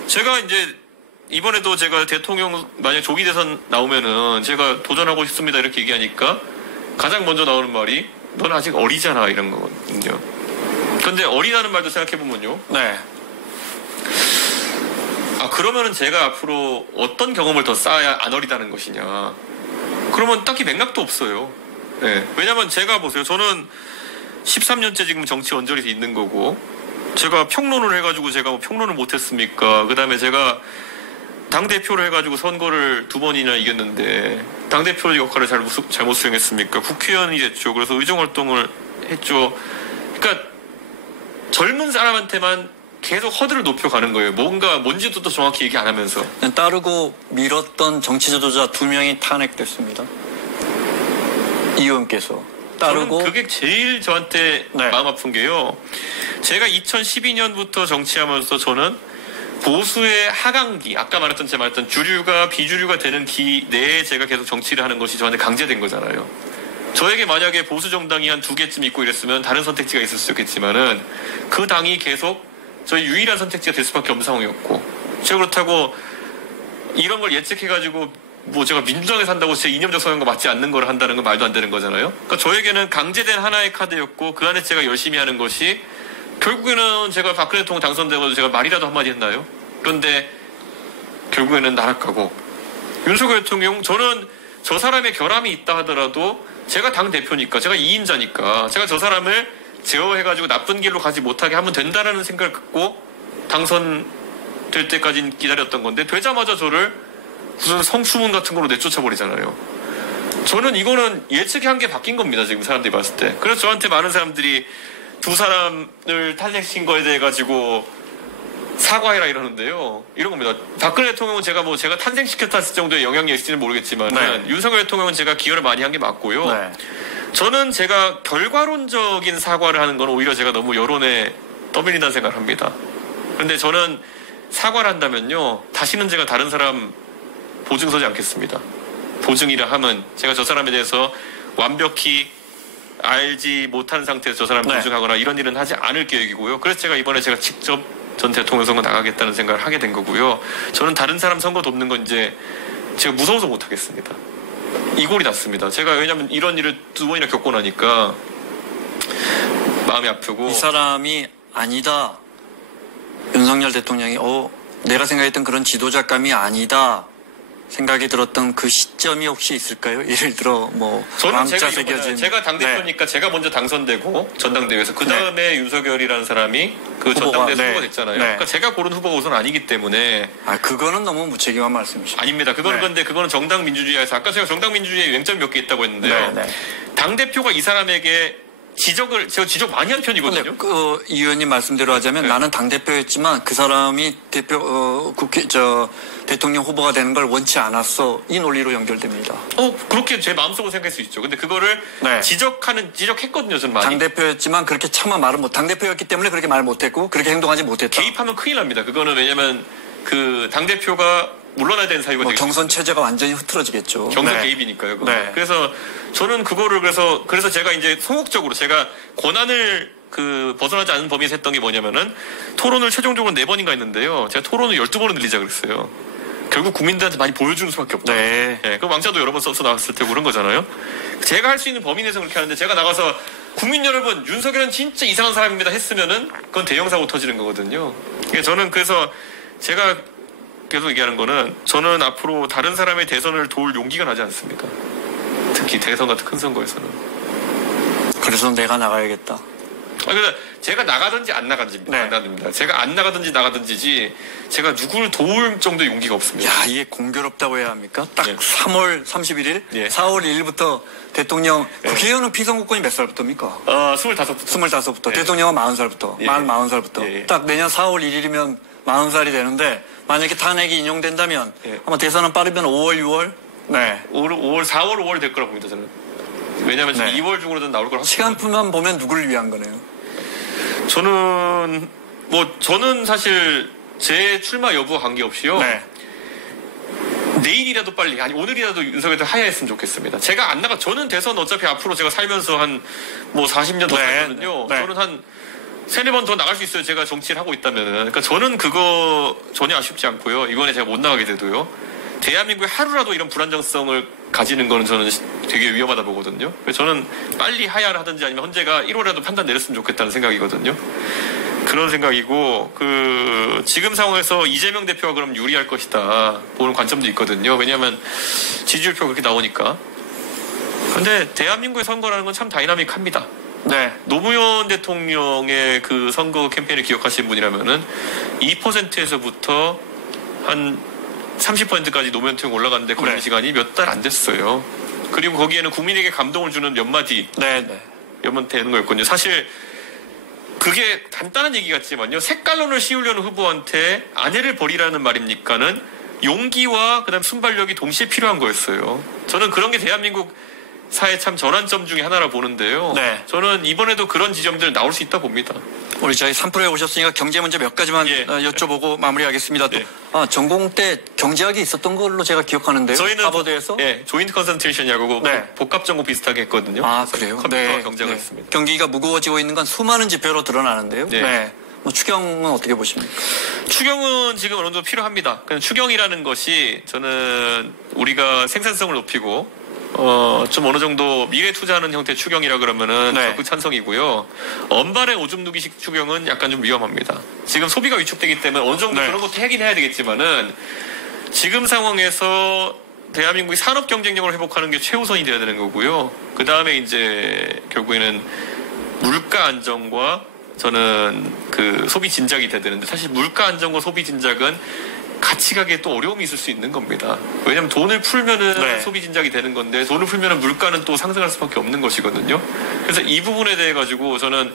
제가 이제 이번에도 제가 대통령 만약 조기 대선 나오면은 제가 도전하고 싶습니다 이렇게 얘기하니까 가장 먼저 나오는 말이 넌 아직 어리잖아 이런 거거든요. 그런데 어리다는 말도 생각해보면요. 네. 그러면은 제가 앞으로 어떤 경험을 더 쌓아야 안 어리다는 것이냐. 그러면 딱히 맥락도 없어요. 네. 왜냐면 제가 보세요. 저는 13년째 지금 정치 언저리에서 있는 거고 제가 평론을 해가지고 제가 뭐 평론을 못했습니까? 그 다음에 제가 당대표를 해가지고 선거를 2번이나 이겼는데 당대표 역할을 잘못 수행했습니까? 국회의원이 됐죠. 그래서 의정활동을 했죠. 그러니까 젊은 사람한테만 계속 허들을 높여가는 거예요. 뭔지도 또 정확히 얘기 안 하면서. 따르고 밀었던 정치 지도자 2명이 탄핵됐습니다. 이 의원께서. 따르고. 저는 그게 제일 저한테 네. 마음 아픈 게요. 제가 2012년부터 정치하면서 저는 보수의 하강기, 아까 말했던 주류가 비주류가 되는 기 내에 제가 계속 정치를 하는 것이 저한테 강제된 거잖아요. 저에게 만약에 보수 정당이 한 2개쯤 있고 이랬으면 다른 선택지가 있을 수 있겠지만은 그 당이 계속 저희 유일한 선택지가 될 수밖에 없는 상황이었고 제가 그렇다고 이런 걸 예측해가지고 뭐 제가 민주당에 산다고 제 이념적 성향과 맞지 않는 걸 한다는 건 말도 안 되는 거잖아요. 그러니까 저에게는 강제된 하나의 카드였고 그 안에 제가 열심히 하는 것이 결국에는 제가 박근혜 대통령 당선되고 제가 말이라도 한마디 했나요? 그런데 결국에는 나락가고 윤석열 대통령 저는 저 사람의 결함이 있다 하더라도 제가 당대표니까 제가 2인자니까 제가 저 사람을 제어해가지고 나쁜 길로 가지 못하게 하면 된다라는 생각을 갖고 당선될 때까지 기다렸던 건데 되자마자 저를 무슨 성추문 같은 거로 내쫓아버리잖아요. 저는 이거는 예측이 한 게 바뀐 겁니다. 지금 사람들이 봤을 때. 그래서 저한테 많은 사람들이 두 사람을 탄핵시킨 거에 대해 가지고 사과해라 이러는데요. 이런 겁니다. 박근혜 대통령은 제가 탄생시켰을 정도의 영향력이 있을지는 모르겠지만 네. 윤석열 대통령은 제가 기여를 많이 한 게 맞고요. 네. 저는 제가 결과론적인 사과를 하는 건 오히려 제가 너무 여론에 떠밀린다는 생각을 합니다. 그런데 저는 사과를 한다면요. 다시는 제가 다른 사람 보증 서지 않겠습니다. 보증이라 함은 제가 저 사람에 대해서 완벽히 알지 못한 상태에서 저 사람 네. 보증하거나 이런 일은 하지 않을 계획이고요. 그래서 제가 이번에 제가 직접 전 대통령 선거 나가겠다는 생각을 하게 된 거고요. 저는 다른 사람 선거 돕는 건 이제 제가 무서워서 못하겠습니다. 이골이 났습니다. 제가 왜냐면 이런 일을 2번이나 겪고 나니까 마음이 아프고. 이 사람이 아니다. 윤석열 대통령이 내가 생각했던 그런 지도자감이 아니다. 생각이 들었던 그 시점이 혹시 있을까요? 예를 들어 저는 제가 당대표니까 제가 먼저 당선되고 전당대회에서 그 다음에 윤석열이라는 사람이 그 전당대회 후보가 됐잖아요. 그러니까 제가 고른 후보가 우선 아니기 때문에. 그거는 너무 무책임한 말씀이시죠. 아닙니다. 그거는 정당 민주주의에서 아까 제가 정당 민주주의에 맹점이 몇 개 있다고 했는데요. 당대표가 이 사람에게 제가 지적 많이 한 편이거든요. 이 의원님 말씀대로 하자면 나는 당대표였지만 그 사람이 대통령 후보가 되는 걸 원치 않았어. 이 논리로 연결됩니다. 그렇게 제 마음속으로 생각할 수 있죠. 근데 그거를 지적했거든요, 저는 많이. 당대표였지만 그렇게 차마 당대표였기 때문에 그렇게 말 못했고, 그렇게 행동하지 못했다. 개입하면 큰일 납니다. 그거는 왜냐면 당대표가 물러나야 되는 사유가 되겠죠. 경선 체제가 완전히 흐트러지겠죠. 경선 개입이니까요. 그래서 저는 그거를 그래서 제가 이제 소극적으로 제가 권한을 벗어나지 않은 범위에서 했던 게 뭐냐면은 토론을 최종적으로 4번인가 했는데요. 제가 토론을 12번을 늘리자 그랬어요. 결국 국민들한테 많이 보여주는 수밖에 없다. 그 왕자도 여러 번 써서 나왔을 테고 그런 거잖아요. 제가 할 수 있는 범위 내에서 그렇게 하는데 제가 나가서 국민 여러분 윤석열은 진짜 이상한 사람입니다 했으면은 그건 대형 사고 터지는 거거든요. 저는 그래서 제가 계속 얘기하는 거는 저는 앞으로 다른 사람의 대선을 도울 용기가 나지 않습니다. 특히 대선 같은 큰 선거에서는. 그래서 내가 나가야겠다. 그래서 제가 나가든지 안 나가든지입니다. 제가 안 나가든지 나가든지지 제가 누구를 도울 정도의 용기가 없습니다. 이게 공교롭다고 해야 합니까? 딱 3월 31일, 4월 1일부터 대통령 국회의원은 피선거권이 몇 살부터입니까? 25부터. 대통령은 40살부터. 만 40살부터. 딱 내년 4월 1일이면 40살이 되는데 만약에 탄핵이 인용된다면 아마 대선은 빠르면 5월, 6월? 4월, 5월 될 거라고 봅니다, 저는. 왜냐면 지금 2월 중으로는 나올 거라고. 시간표만 보면 누구를 위한 거네요? 저는 사실 제 출마 여부와 관계없이요. 내일이라도 빨리, 오늘이라도 윤석열을 하야했으면 좋겠습니다. 제가 안 저는 대선 어차피 앞으로 제가 살면서 한 40년 더 살거든요. 저는 한 3-4번 더 나갈 수 있어요. 제가 정치를 하고 있다면은. 그러니까 저는 그거 전혀 아쉽지 않고요. 이번에 제가 못 나가게 돼도요. 대한민국에 하루라도 이런 불안정성을 가지는 거는 저는 되게 위험하다 보거든요. 그래서 저는 빨리 하야를 하든지 아니면 헌재가 1월에라도 판단 내렸으면 좋겠다는 생각이거든요. 그런 생각이고, 지금 상황에서 이재명 대표가 그럼 유리할 것이다 보는 관점도 있거든요. 왜냐하면 지지율표 그렇게 나오니까. 근데 대한민국의 선거라는 건 참 다이나믹합니다. 노무현 대통령의 그 선거 캠페인을 기억하시는 분이라면은 2%에서부터 한 30%까지 노무현 대통령 올라갔는데 걸린 시간이 몇 달 안 됐어요. 그리고 거기에는 국민에게 감동을 주는 몇 마디 몇 되는 거였거든요. 사실 그게 간단한 얘기 같지만요. 색깔론을 씌우려는 후보한테 아내를 버리라는 말입니까는 용기와 그다음 순발력이 동시에 필요한 거였어요. 저는 그런 게 대한민국 사회 참 전환점 중에 하나라 보는데요. 저는 이번에도 그런 지점들 나올 수 있다 봅니다. 우리 저희 3프로에 오셨으니까 경제 문제 몇 가지만 여쭤보고 마무리하겠습니다. 전공 때 경제학이 있었던 걸로 제가 기억하는데요. 저희는 하버드에서 조인트 컨센트레이션이라고 복합 전공 비슷하게 했거든요. 그래요? 컴퓨터와 경제가 있습니다. 경기가 무거워지고 있는 건 수많은 지표로 드러나는데요. 추경은 어떻게 보십니까? 추경은 지금 어느 정도 필요합니다. 추경이라는 것이 저는 우리가 생산성을 높이고 좀 어느 정도 미래 투자하는 형태의 추경이라 그러면은 적극 찬성이고요. 언발의 오줌 누기식 추경은 약간 좀 위험합니다. 지금 소비가 위축되기 때문에 어느 정도 그런 것도 하긴 해야 되겠지만은 지금 상황에서 대한민국이 산업 경쟁력을 회복하는 게 최우선이 돼야 되는 거고요. 그 다음에 이제 결국에는 물가 안정과 저는 소비 진작이 돼야 되는데 사실 물가 안정과 소비 진작은 같이 가기에 또 어려움이 있을 수 있는 겁니다. 왜냐하면 돈을 풀면은 소비 진작이 되는 건데 돈을 풀면은 물가는 또 상승할 수밖에 없는 것이거든요. 그래서 이 부분에 대해 가지고 저는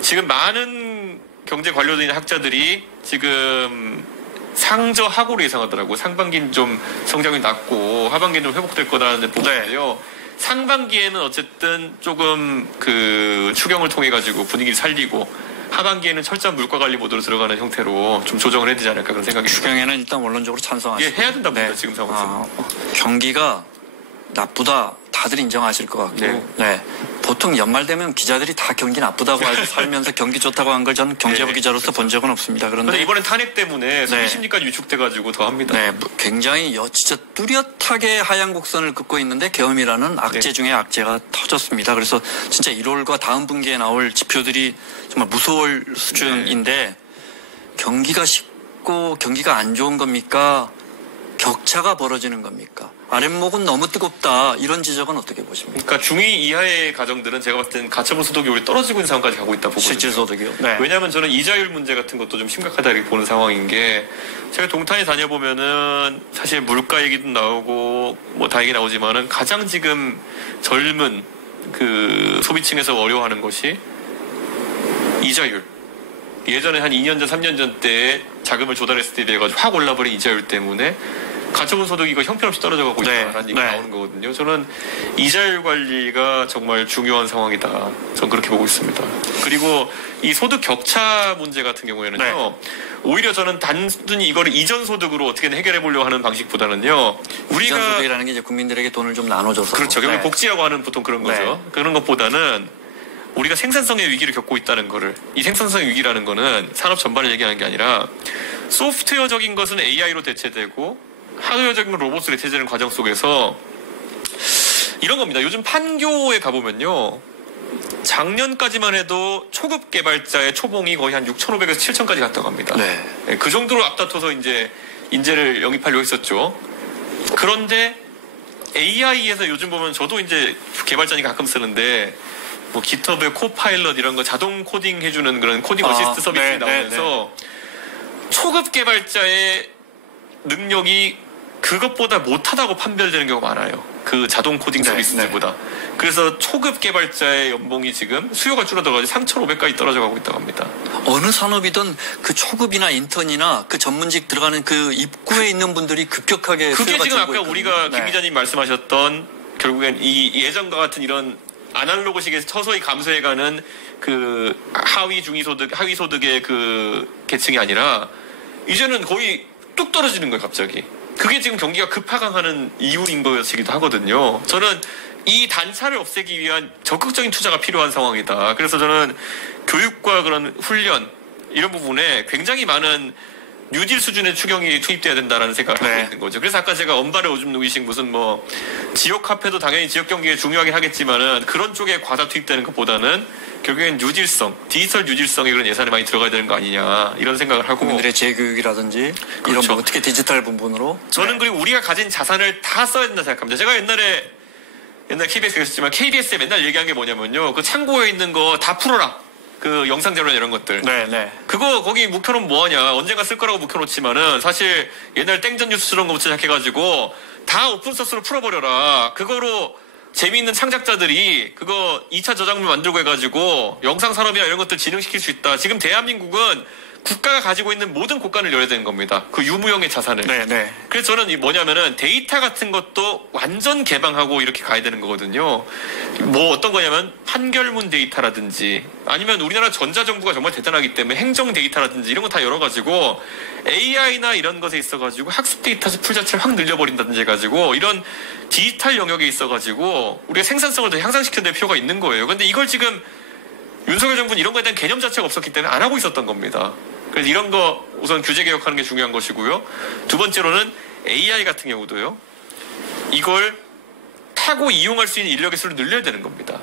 지금 많은 경제 관련된 학자들이 지금 상저하고로 예상하더라고요. 상반기는 좀 성장이 낮고 하반기는 좀 회복될 거라는 보는데요. 상반기에는 어쨌든 조금 추경을 통해 가지고 분위기를 살리고 하반기에는 철저한 물가 관리 모드로 들어가는 형태로 좀 조정을 해야 되지 않을까 그런 생각이 듭니다. 추경에는 일단 원론적으로 찬성하시고 해야 된다고 봅니다. 지금 상황에서. 경기가 나쁘다 다들 인정하실 것 같고 보통 연말 되면 기자들이 다 경기 나쁘다고 하고 살면서 경기 좋다고 한 걸 저는 경제부 기자로서 그렇죠. 본 적은 없습니다. 그런데 이번엔 탄핵 때문에 소비 심리까지 위축돼가지고 더 합니다. 네, 굉장히 진짜 뚜렷하게 하향 곡선을 긋고 있는데 계엄이라는 악재 중에 악재가 터졌습니다. 그래서 진짜 1월과 다음 분기에 나올 지표들이 정말 무서울 수준인데 경기가 쉽고 경기가 안 좋은 겁니까? 격차가 벌어지는 겁니까? 아랫목은 너무 뜨겁다. 이런 지적은 어떻게 보십니까? 그러니까 중2 이하의 가정들은 제가 봤을 때는 가처분 소득이 오히려 떨어지고 있는 상황까지 가고 있다 보거든요. 실질 소득이요? 네. 왜냐하면 저는 이자율 문제 같은 것도 좀 심각하다 이렇게 보는 상황인 게 제가 동탄에 다녀보면은 사실 물가 얘기도 나오고 뭐 다 얘기 나오지만은 가장 지금 젊은 그 소비층에서 어려워하는 것이 이자율. 예전에 한 2년 전, 3년 전 때에 자금을 조달했을 때에 비해 가지고 확 올라버린 이자율 때문에 가처분 소득이 이거 형편없이 떨어져가고 있다라는 얘기가 나오는 거거든요. 저는 이자율 관리가 정말 중요한 상황이다. 저는 그렇게 보고 있습니다. 그리고 이 소득 격차 문제 같은 경우에는요. 오히려 저는 단순히 이거를 이전 소득으로 어떻게든 해결해 보려고 하는 방식보다는요. 우리가 이전 소득이라는 게 이제 국민들에게 돈을 좀 나눠줘서 그렇죠. 결국 복지라고 하는 보통 그런 거죠. 그런 것보다는 우리가 생산성의 위기를 겪고 있다는 거를 이 생산성의 위기라는 거는 산업 전반을 얘기하는 게 아니라 소프트웨어적인 것은 AI로 대체되고 하드웨어적인 로봇으로 대체되는 과정 속에서 이런 겁니다. 요즘 판교에 가보면요. 작년까지만 해도 초급 개발자의 초봉이 거의 한 6,500에서 7,000까지 갔다고 합니다. 네, 그 정도로 앞다퉈서 이제 인재를 영입하려고 했었죠. 그런데 AI에서 요즘 보면 저도 이제 개발자니까 가끔 쓰는데 뭐 깃허브의 코파일럿 이런 거 자동 코딩 해주는 그런 코딩 어시스트 서비스가 나오면서 초급 개발자의 능력이 그것보다 못하다고 판별되는 경우가 많아요. 그 자동 코딩 서비스들보다. 그래서 초급 개발자의 연봉이 지금 수요가 줄어들어가지고 3,500까지 떨어져 가고 있다고 합니다. 어느 산업이든 그 초급이나 인턴이나 그 전문직 들어가는 그 입구에 있는 분들이 급격하게 그게 수요가 지금 줄고 아까 있거든요. 우리가 김 기자님 말씀하셨던 결국엔 이 예전과 같은 이런 아날로그식에서 서서히 감소해가는 그 하위 소득의 그 계층이 아니라 이제는 거의 뚝 떨어지는 거예요, 갑자기. 그게 지금 경기가 급하강하는 이유인 것이기도 하거든요. 저는 이 단차를 없애기 위한 적극적인 투자가 필요한 상황이다. 그래서 저는 교육과 그런 훈련 이런 부분에 굉장히 많은 뉴딜 수준의 추경이 투입돼야 된다라는 생각을 하고 있는 거죠. 그래서 아까 제가 언발의 오줌 누기식 무슨 뭐 지역 화폐도 당연히 지역 경기에 중요하긴 하겠지만은 그런 쪽에 과다 투입되는 것보다는 결국엔 뉴딜성, 디지털 뉴딜성에 그런 예산이 많이 들어가야 되는 거 아니냐 이런 생각을 하고 국민들의 재교육이라든지 그렇죠. 이런 뭐 어떻게 디지털 부분으로 저는 그리고 우리가 가진 자산을 다 써야 된다 생각합니다. 제가 옛날 KBS에 있었지만 KBS에 맨날 얘기한 게 뭐냐면요. 그 창고에 있는 거 다 풀어라. 그 영상 자료나 이런 것들. 그거 거기 묵혀놓으면 뭐하냐. 언젠가 쓸 거라고 묵혀놓지만은 사실 옛날 땡전 뉴스 이런 거부터 시작해가지고 다 오픈소스로 풀어버려라. 그거로 재미있는 창작자들이 그거 2차 저작물 만들고 해가지고 영상 산업이나 이런 것들 진흥시킬 수 있다. 지금 대한민국은 국가가 가지고 있는 모든 곳간을 열어야 되는 겁니다. 그 유무형의 자산을. 그래서 저는 뭐냐면은 데이터 같은 것도 완전 개방하고 이렇게 가야 되는 거거든요. 뭐 어떤 거냐면 판결문 데이터라든지 아니면 우리나라 전자정부가 정말 대단하기 때문에 행정 데이터라든지 이런 거 다 열어가지고 AI나 이런 것에 있어가지고 학습 데이터 풀 자체를 확 늘려버린다든지 해가지고 이런 디지털 영역에 있어가지고 우리가 생산성을 더 향상시켜야 될 필요가 있는 거예요. 근데 이걸 지금 윤석열 정부는 이런 거에 대한 개념 자체가 없었기 때문에 안 하고 있었던 겁니다. 그래서 이런 거 우선 규제 개혁하는 게 중요한 것이고요. 두 번째로는 AI 같은 경우도요. 이걸 타고 이용할 수 있는 인력의 수를 늘려야 되는 겁니다.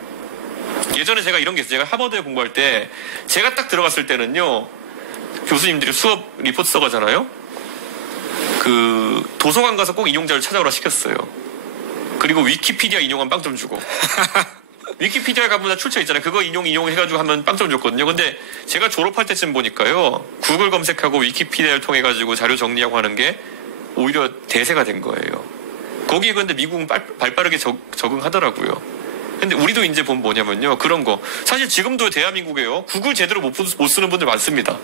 예전에 제가 이런 게 있어요. 제가 하버드에 공부할 때 제가 딱 들어갔을 때는요. 교수님들이 수업 리포트 써가잖아요. 그 도서관 가서 꼭 인용자를 찾아오라 시켰어요. 그리고 위키피디아 인용하면 빵점 주고. 위키피디아에 가면 다 출처 있잖아요. 그거 인용해가지고 하면 빵점 줬거든요. 근데 제가 졸업할 때쯤 보니까요. 구글 검색하고 위키피디아를 통해가지고 자료 정리하고 하는 게 오히려 대세가 된 거예요. 거기에 근데 미국은 발빠르게 적응하더라고요. 근데 우리도 이제 보면 뭐냐면요. 그런 거. 사실 지금도 대한민국에요. 구글 제대로 못 쓰는 분들 많습니다.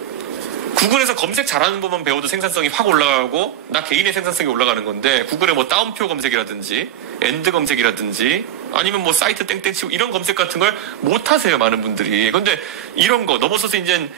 구글에서 검색 잘하는 법만 배워도 생산성이 확 올라가고 나 개인의 생산성이 올라가는 건데 구글에 뭐 따옴표 검색이라든지 엔드 검색이라든지 아니면 뭐 사이트 땡땡 치고 이런 검색 같은 걸 못 하세요 많은 분들이. 근데 이런 거 넘어서서 이제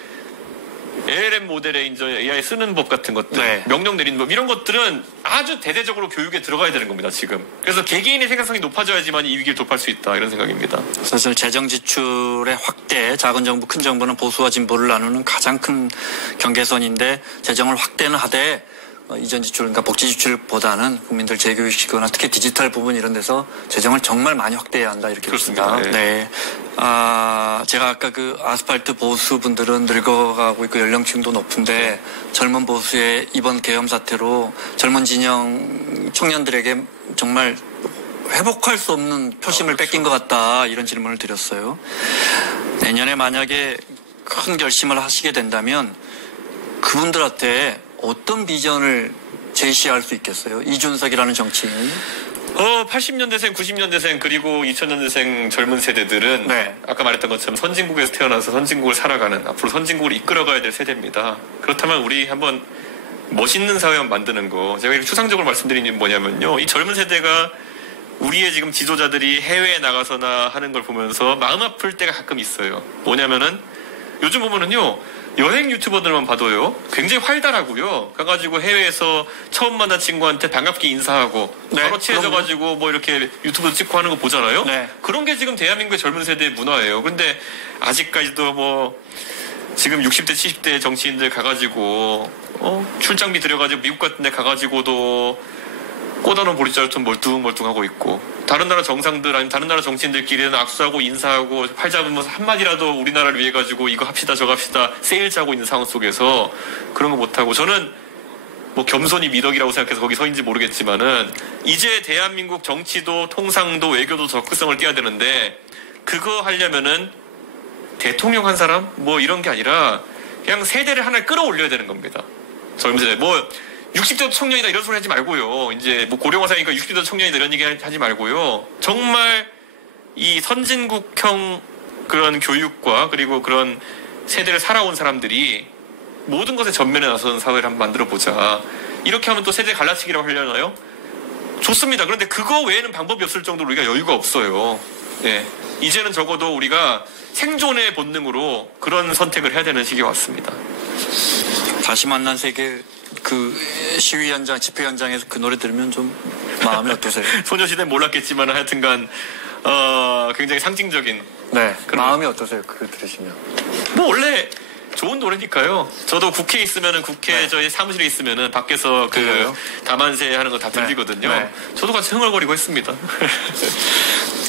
LLM 모델에 이제 AI 쓰는 법 같은 것들, 네. 명령 내리는 법 이런 것들은 아주 대대적으로 교육에 들어가야 되는 겁니다. 지금. 그래서 개개인의 생각성이 높아져야지만 이 위기를 돌파할 수 있다 이런 생각입니다. 사실 재정 지출의 확대, 작은 정부, 큰 정부는 보수와 진보를 나누는 가장 큰 경계선인데 재정을 확대는 하되 이전 지출, 그러니까 복지 지출보다는 국민들 재교육시키거나 특히 디지털 부분 이런 데서 재정을 정말 많이 확대해야 한다 이렇게 그렇습니다. 봅니다. 네. 제가 아까 그 아스팔트 보수 분들은 늙어가고 있고 연령층도 높은데 젊은 보수의 이번 계엄 사태로 젊은 진영 청년들에게 정말 회복할 수 없는 표심을 그렇죠. 뺏긴 것 같다 이런 질문을 드렸어요. 내년에 만약에 큰 결심을 하시게 된다면 그분들한테 어떤 비전을 제시할 수 있겠어요? 이준석이라는 정치인이. 80년대생, 90년대생 그리고 2000년대생 젊은 세대들은 네. 아까 말했던 것처럼 선진국에서 태어나서 선진국을 살아가는 앞으로 선진국을 이끌어가야 될 세대입니다. 그렇다면 우리 한번 멋있는 사회 만드는 거 제가 이렇게 추상적으로 말씀드린 게 뭐냐면요. 이 젊은 세대가 우리의 지금 지도자들이 해외에 나가서나 하는 걸 보면서 마음 아플 때가 가끔 있어요. 뭐냐면은 요즘 보면은요. 여행 유튜버들만 봐도요. 굉장히 활달하고요. 가가지고 해외에서 처음 만난 친구한테 반갑게 인사하고 네, 바로 친해져가지고 뭐 이렇게 유튜브 찍고 하는 거 보잖아요. 네. 그런 게 지금 대한민국의 젊은 세대의 문화예요. 근데 아직까지도 뭐 지금 60대 70대 정치인들 가가지고 출장비 들여가지고 미국 같은 데 가가지고도 꼬다놓은 보리자루처럼 멀뚱멀뚱하고 있고 다른 나라 정상들 아니면 다른 나라 정치인들끼리는 악수하고 인사하고 팔 잡으면서 한마디라도 우리나라를 위해 가지고 이거 합시다 저거 합시다 세일 짜고 있는 상황 속에서 그런 거 못하고 저는 뭐 겸손이 미덕이라고 생각해서 거기 서인지 모르겠지만은 이제 대한민국 정치도 통상도 외교도 적극성을 띄어야 되는데 그거 하려면은 대통령 한 사람 뭐 이런 게 아니라 그냥 세대를 하나 끌어올려야 되는 겁니다. 젊은 세대 60대 청년이다 이런 소리 하지 말고요. 이제 뭐 고령화사니까 60대 청년이다 이런 얘기 하지 말고요. 정말 이 선진국형 그런 교육과 그리고 그런 세대를 살아온 사람들이 모든 것에 전면에 나서는 사회를 한번 만들어보자. 이렇게 하면 또 세대 갈라치기라고 하려나요? 좋습니다. 그런데 그거 외에는 방법이 없을 정도로 우리가 여유가 없어요. 네. 이제는 적어도 우리가 생존의 본능으로 그런 선택을 해야 되는 시기가 왔습니다. 다시 만난 세계 그 시위 현장, 집회 현장에서 그 노래 들으면 좀 마음이 어떠세요? 소녀시대는 몰랐겠지만 하여튼간 굉장히 상징적인. 네. 마음이 어떠세요? 그걸 들으시면? 뭐 원래 좋은 노래니까요. 저도 국회에 있으면은 국회 저희 사무실에 있으면은 밖에서 그 다만세 하는 거 다 들리거든요. 네. 저도 같이 흥얼거리고 했습니다.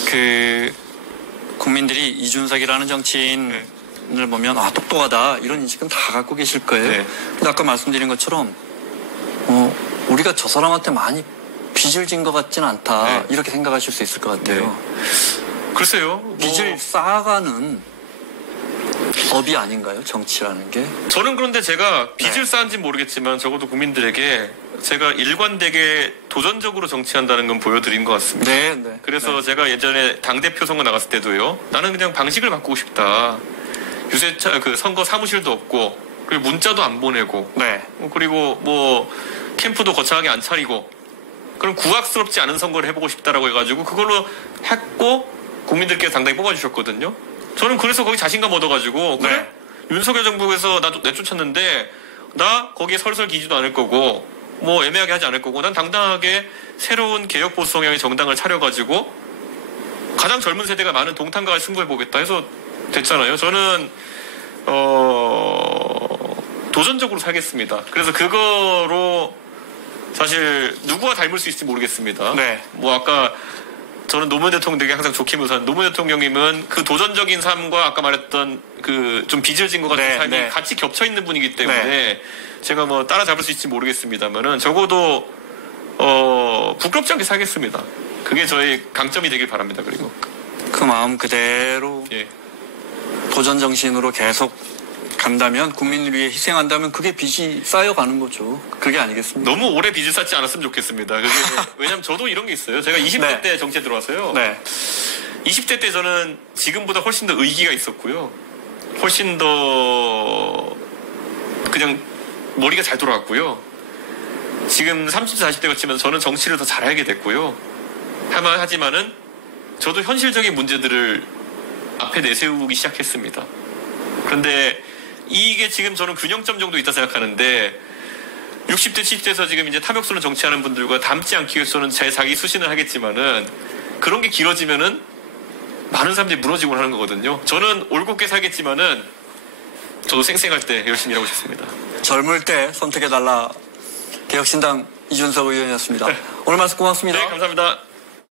그 국민들이 이준석이라는 정치인 을 보면 똑똑하다 이런 인식은 다 갖고 계실 거예요. 네. 근데 아까 말씀드린 것처럼 우리가 저 사람한테 많이 빚을 진 것 같지는 않다 네. 이렇게 생각하실 수 있을 것 같아요. 글쎄요. 빚을 쌓아가는 법이 아닌가요? 정치라는 게? 저는 그런데 제가 빚을 네. 쌓은지는 모르겠지만 적어도 국민들에게 제가 일관되게 도전적으로 정치한다는 건 보여드린 것 같습니다. 네, 네. 그래서 네. 제가 예전에 당대표 선거 나갔을 때도요. 나는 그냥 방식을 바꾸고 싶다. 유세차 그 선거 사무실도 없고 그리고 문자도 안 보내고 네. 그리고 뭐 캠프도 거창하게 안 차리고 그럼 구악스럽지 않은 선거를 해보고 싶다라고 해가지고 그걸로 했고 국민들께서 당당히 뽑아주셨거든요. 저는 그래서 거기 자신감 얻어가지고 그래? 네. 윤석열 정부에서 나 내쫓았는데 나 거기에 설설 기지도 않을 거고 뭐 애매하게 하지 않을 거고 난 당당하게 새로운 개혁 보수 성향의 정당을 차려가지고 가장 젊은 세대가 많은 동탄과 승부해보겠다 해서 됐잖아요. 저는 도전적으로 살겠습니다. 그래서 그거로 사실 누구와 닮을 수 있을지 모르겠습니다. 네. 뭐 아까 저는 노무현 대통령에게 항상 좋게 묘사한 노무현 대통령님은 그 도전적인 삶과 아까 말했던 그 좀 빚을 진 것 같은 네, 삶이 네. 같이 겹쳐 있는 분이기 때문에 네. 제가 뭐 따라잡을 수 있을지 모르겠습니다만은 적어도 부끄럽지 않게 살겠습니다. 그게 저의 강점이 되길 바랍니다. 그리고 그 마음 그대로 예. 도전 정신으로 계속 간다면 국민을 위해 희생한다면 그게 빚이 쌓여가는 거죠. 그게 아니겠습니까? 너무 오래 빚을 쌓지 않았으면 좋겠습니다. 그게 왜냐면 저도 이런 게 있어요. 제가 20대 네. 때 정치에 들어왔어요. 네. 20대 때 저는 지금보다 훨씬 더 의기가 있었고요. 훨씬 더 그냥 머리가 잘 돌아왔고요. 지금 30대 40대 거치면서 저는 정치를 더 잘하게 됐고요. 하지만은 저도 현실적인 문제들을 앞에 내세우기 시작했습니다. 그런데 이게 지금 저는 균형점 정도 있다 생각하는데 60대, 70대에서 지금 이제 탐욕스러운 정치하는 분들과 닮지 않기 위해서는 자기 수신을 하겠지만은 그런 게 길어지면은 많은 사람들이 무너지고 하는 거거든요. 저는 올곧게 살겠지만은 저도 쌩쌩할 때 열심히 일하고 싶습니다. 젊을 때 선택해달라. 개혁신당 이준석 의원이었습니다. 오늘 말씀 고맙습니다. 네, 감사합니다.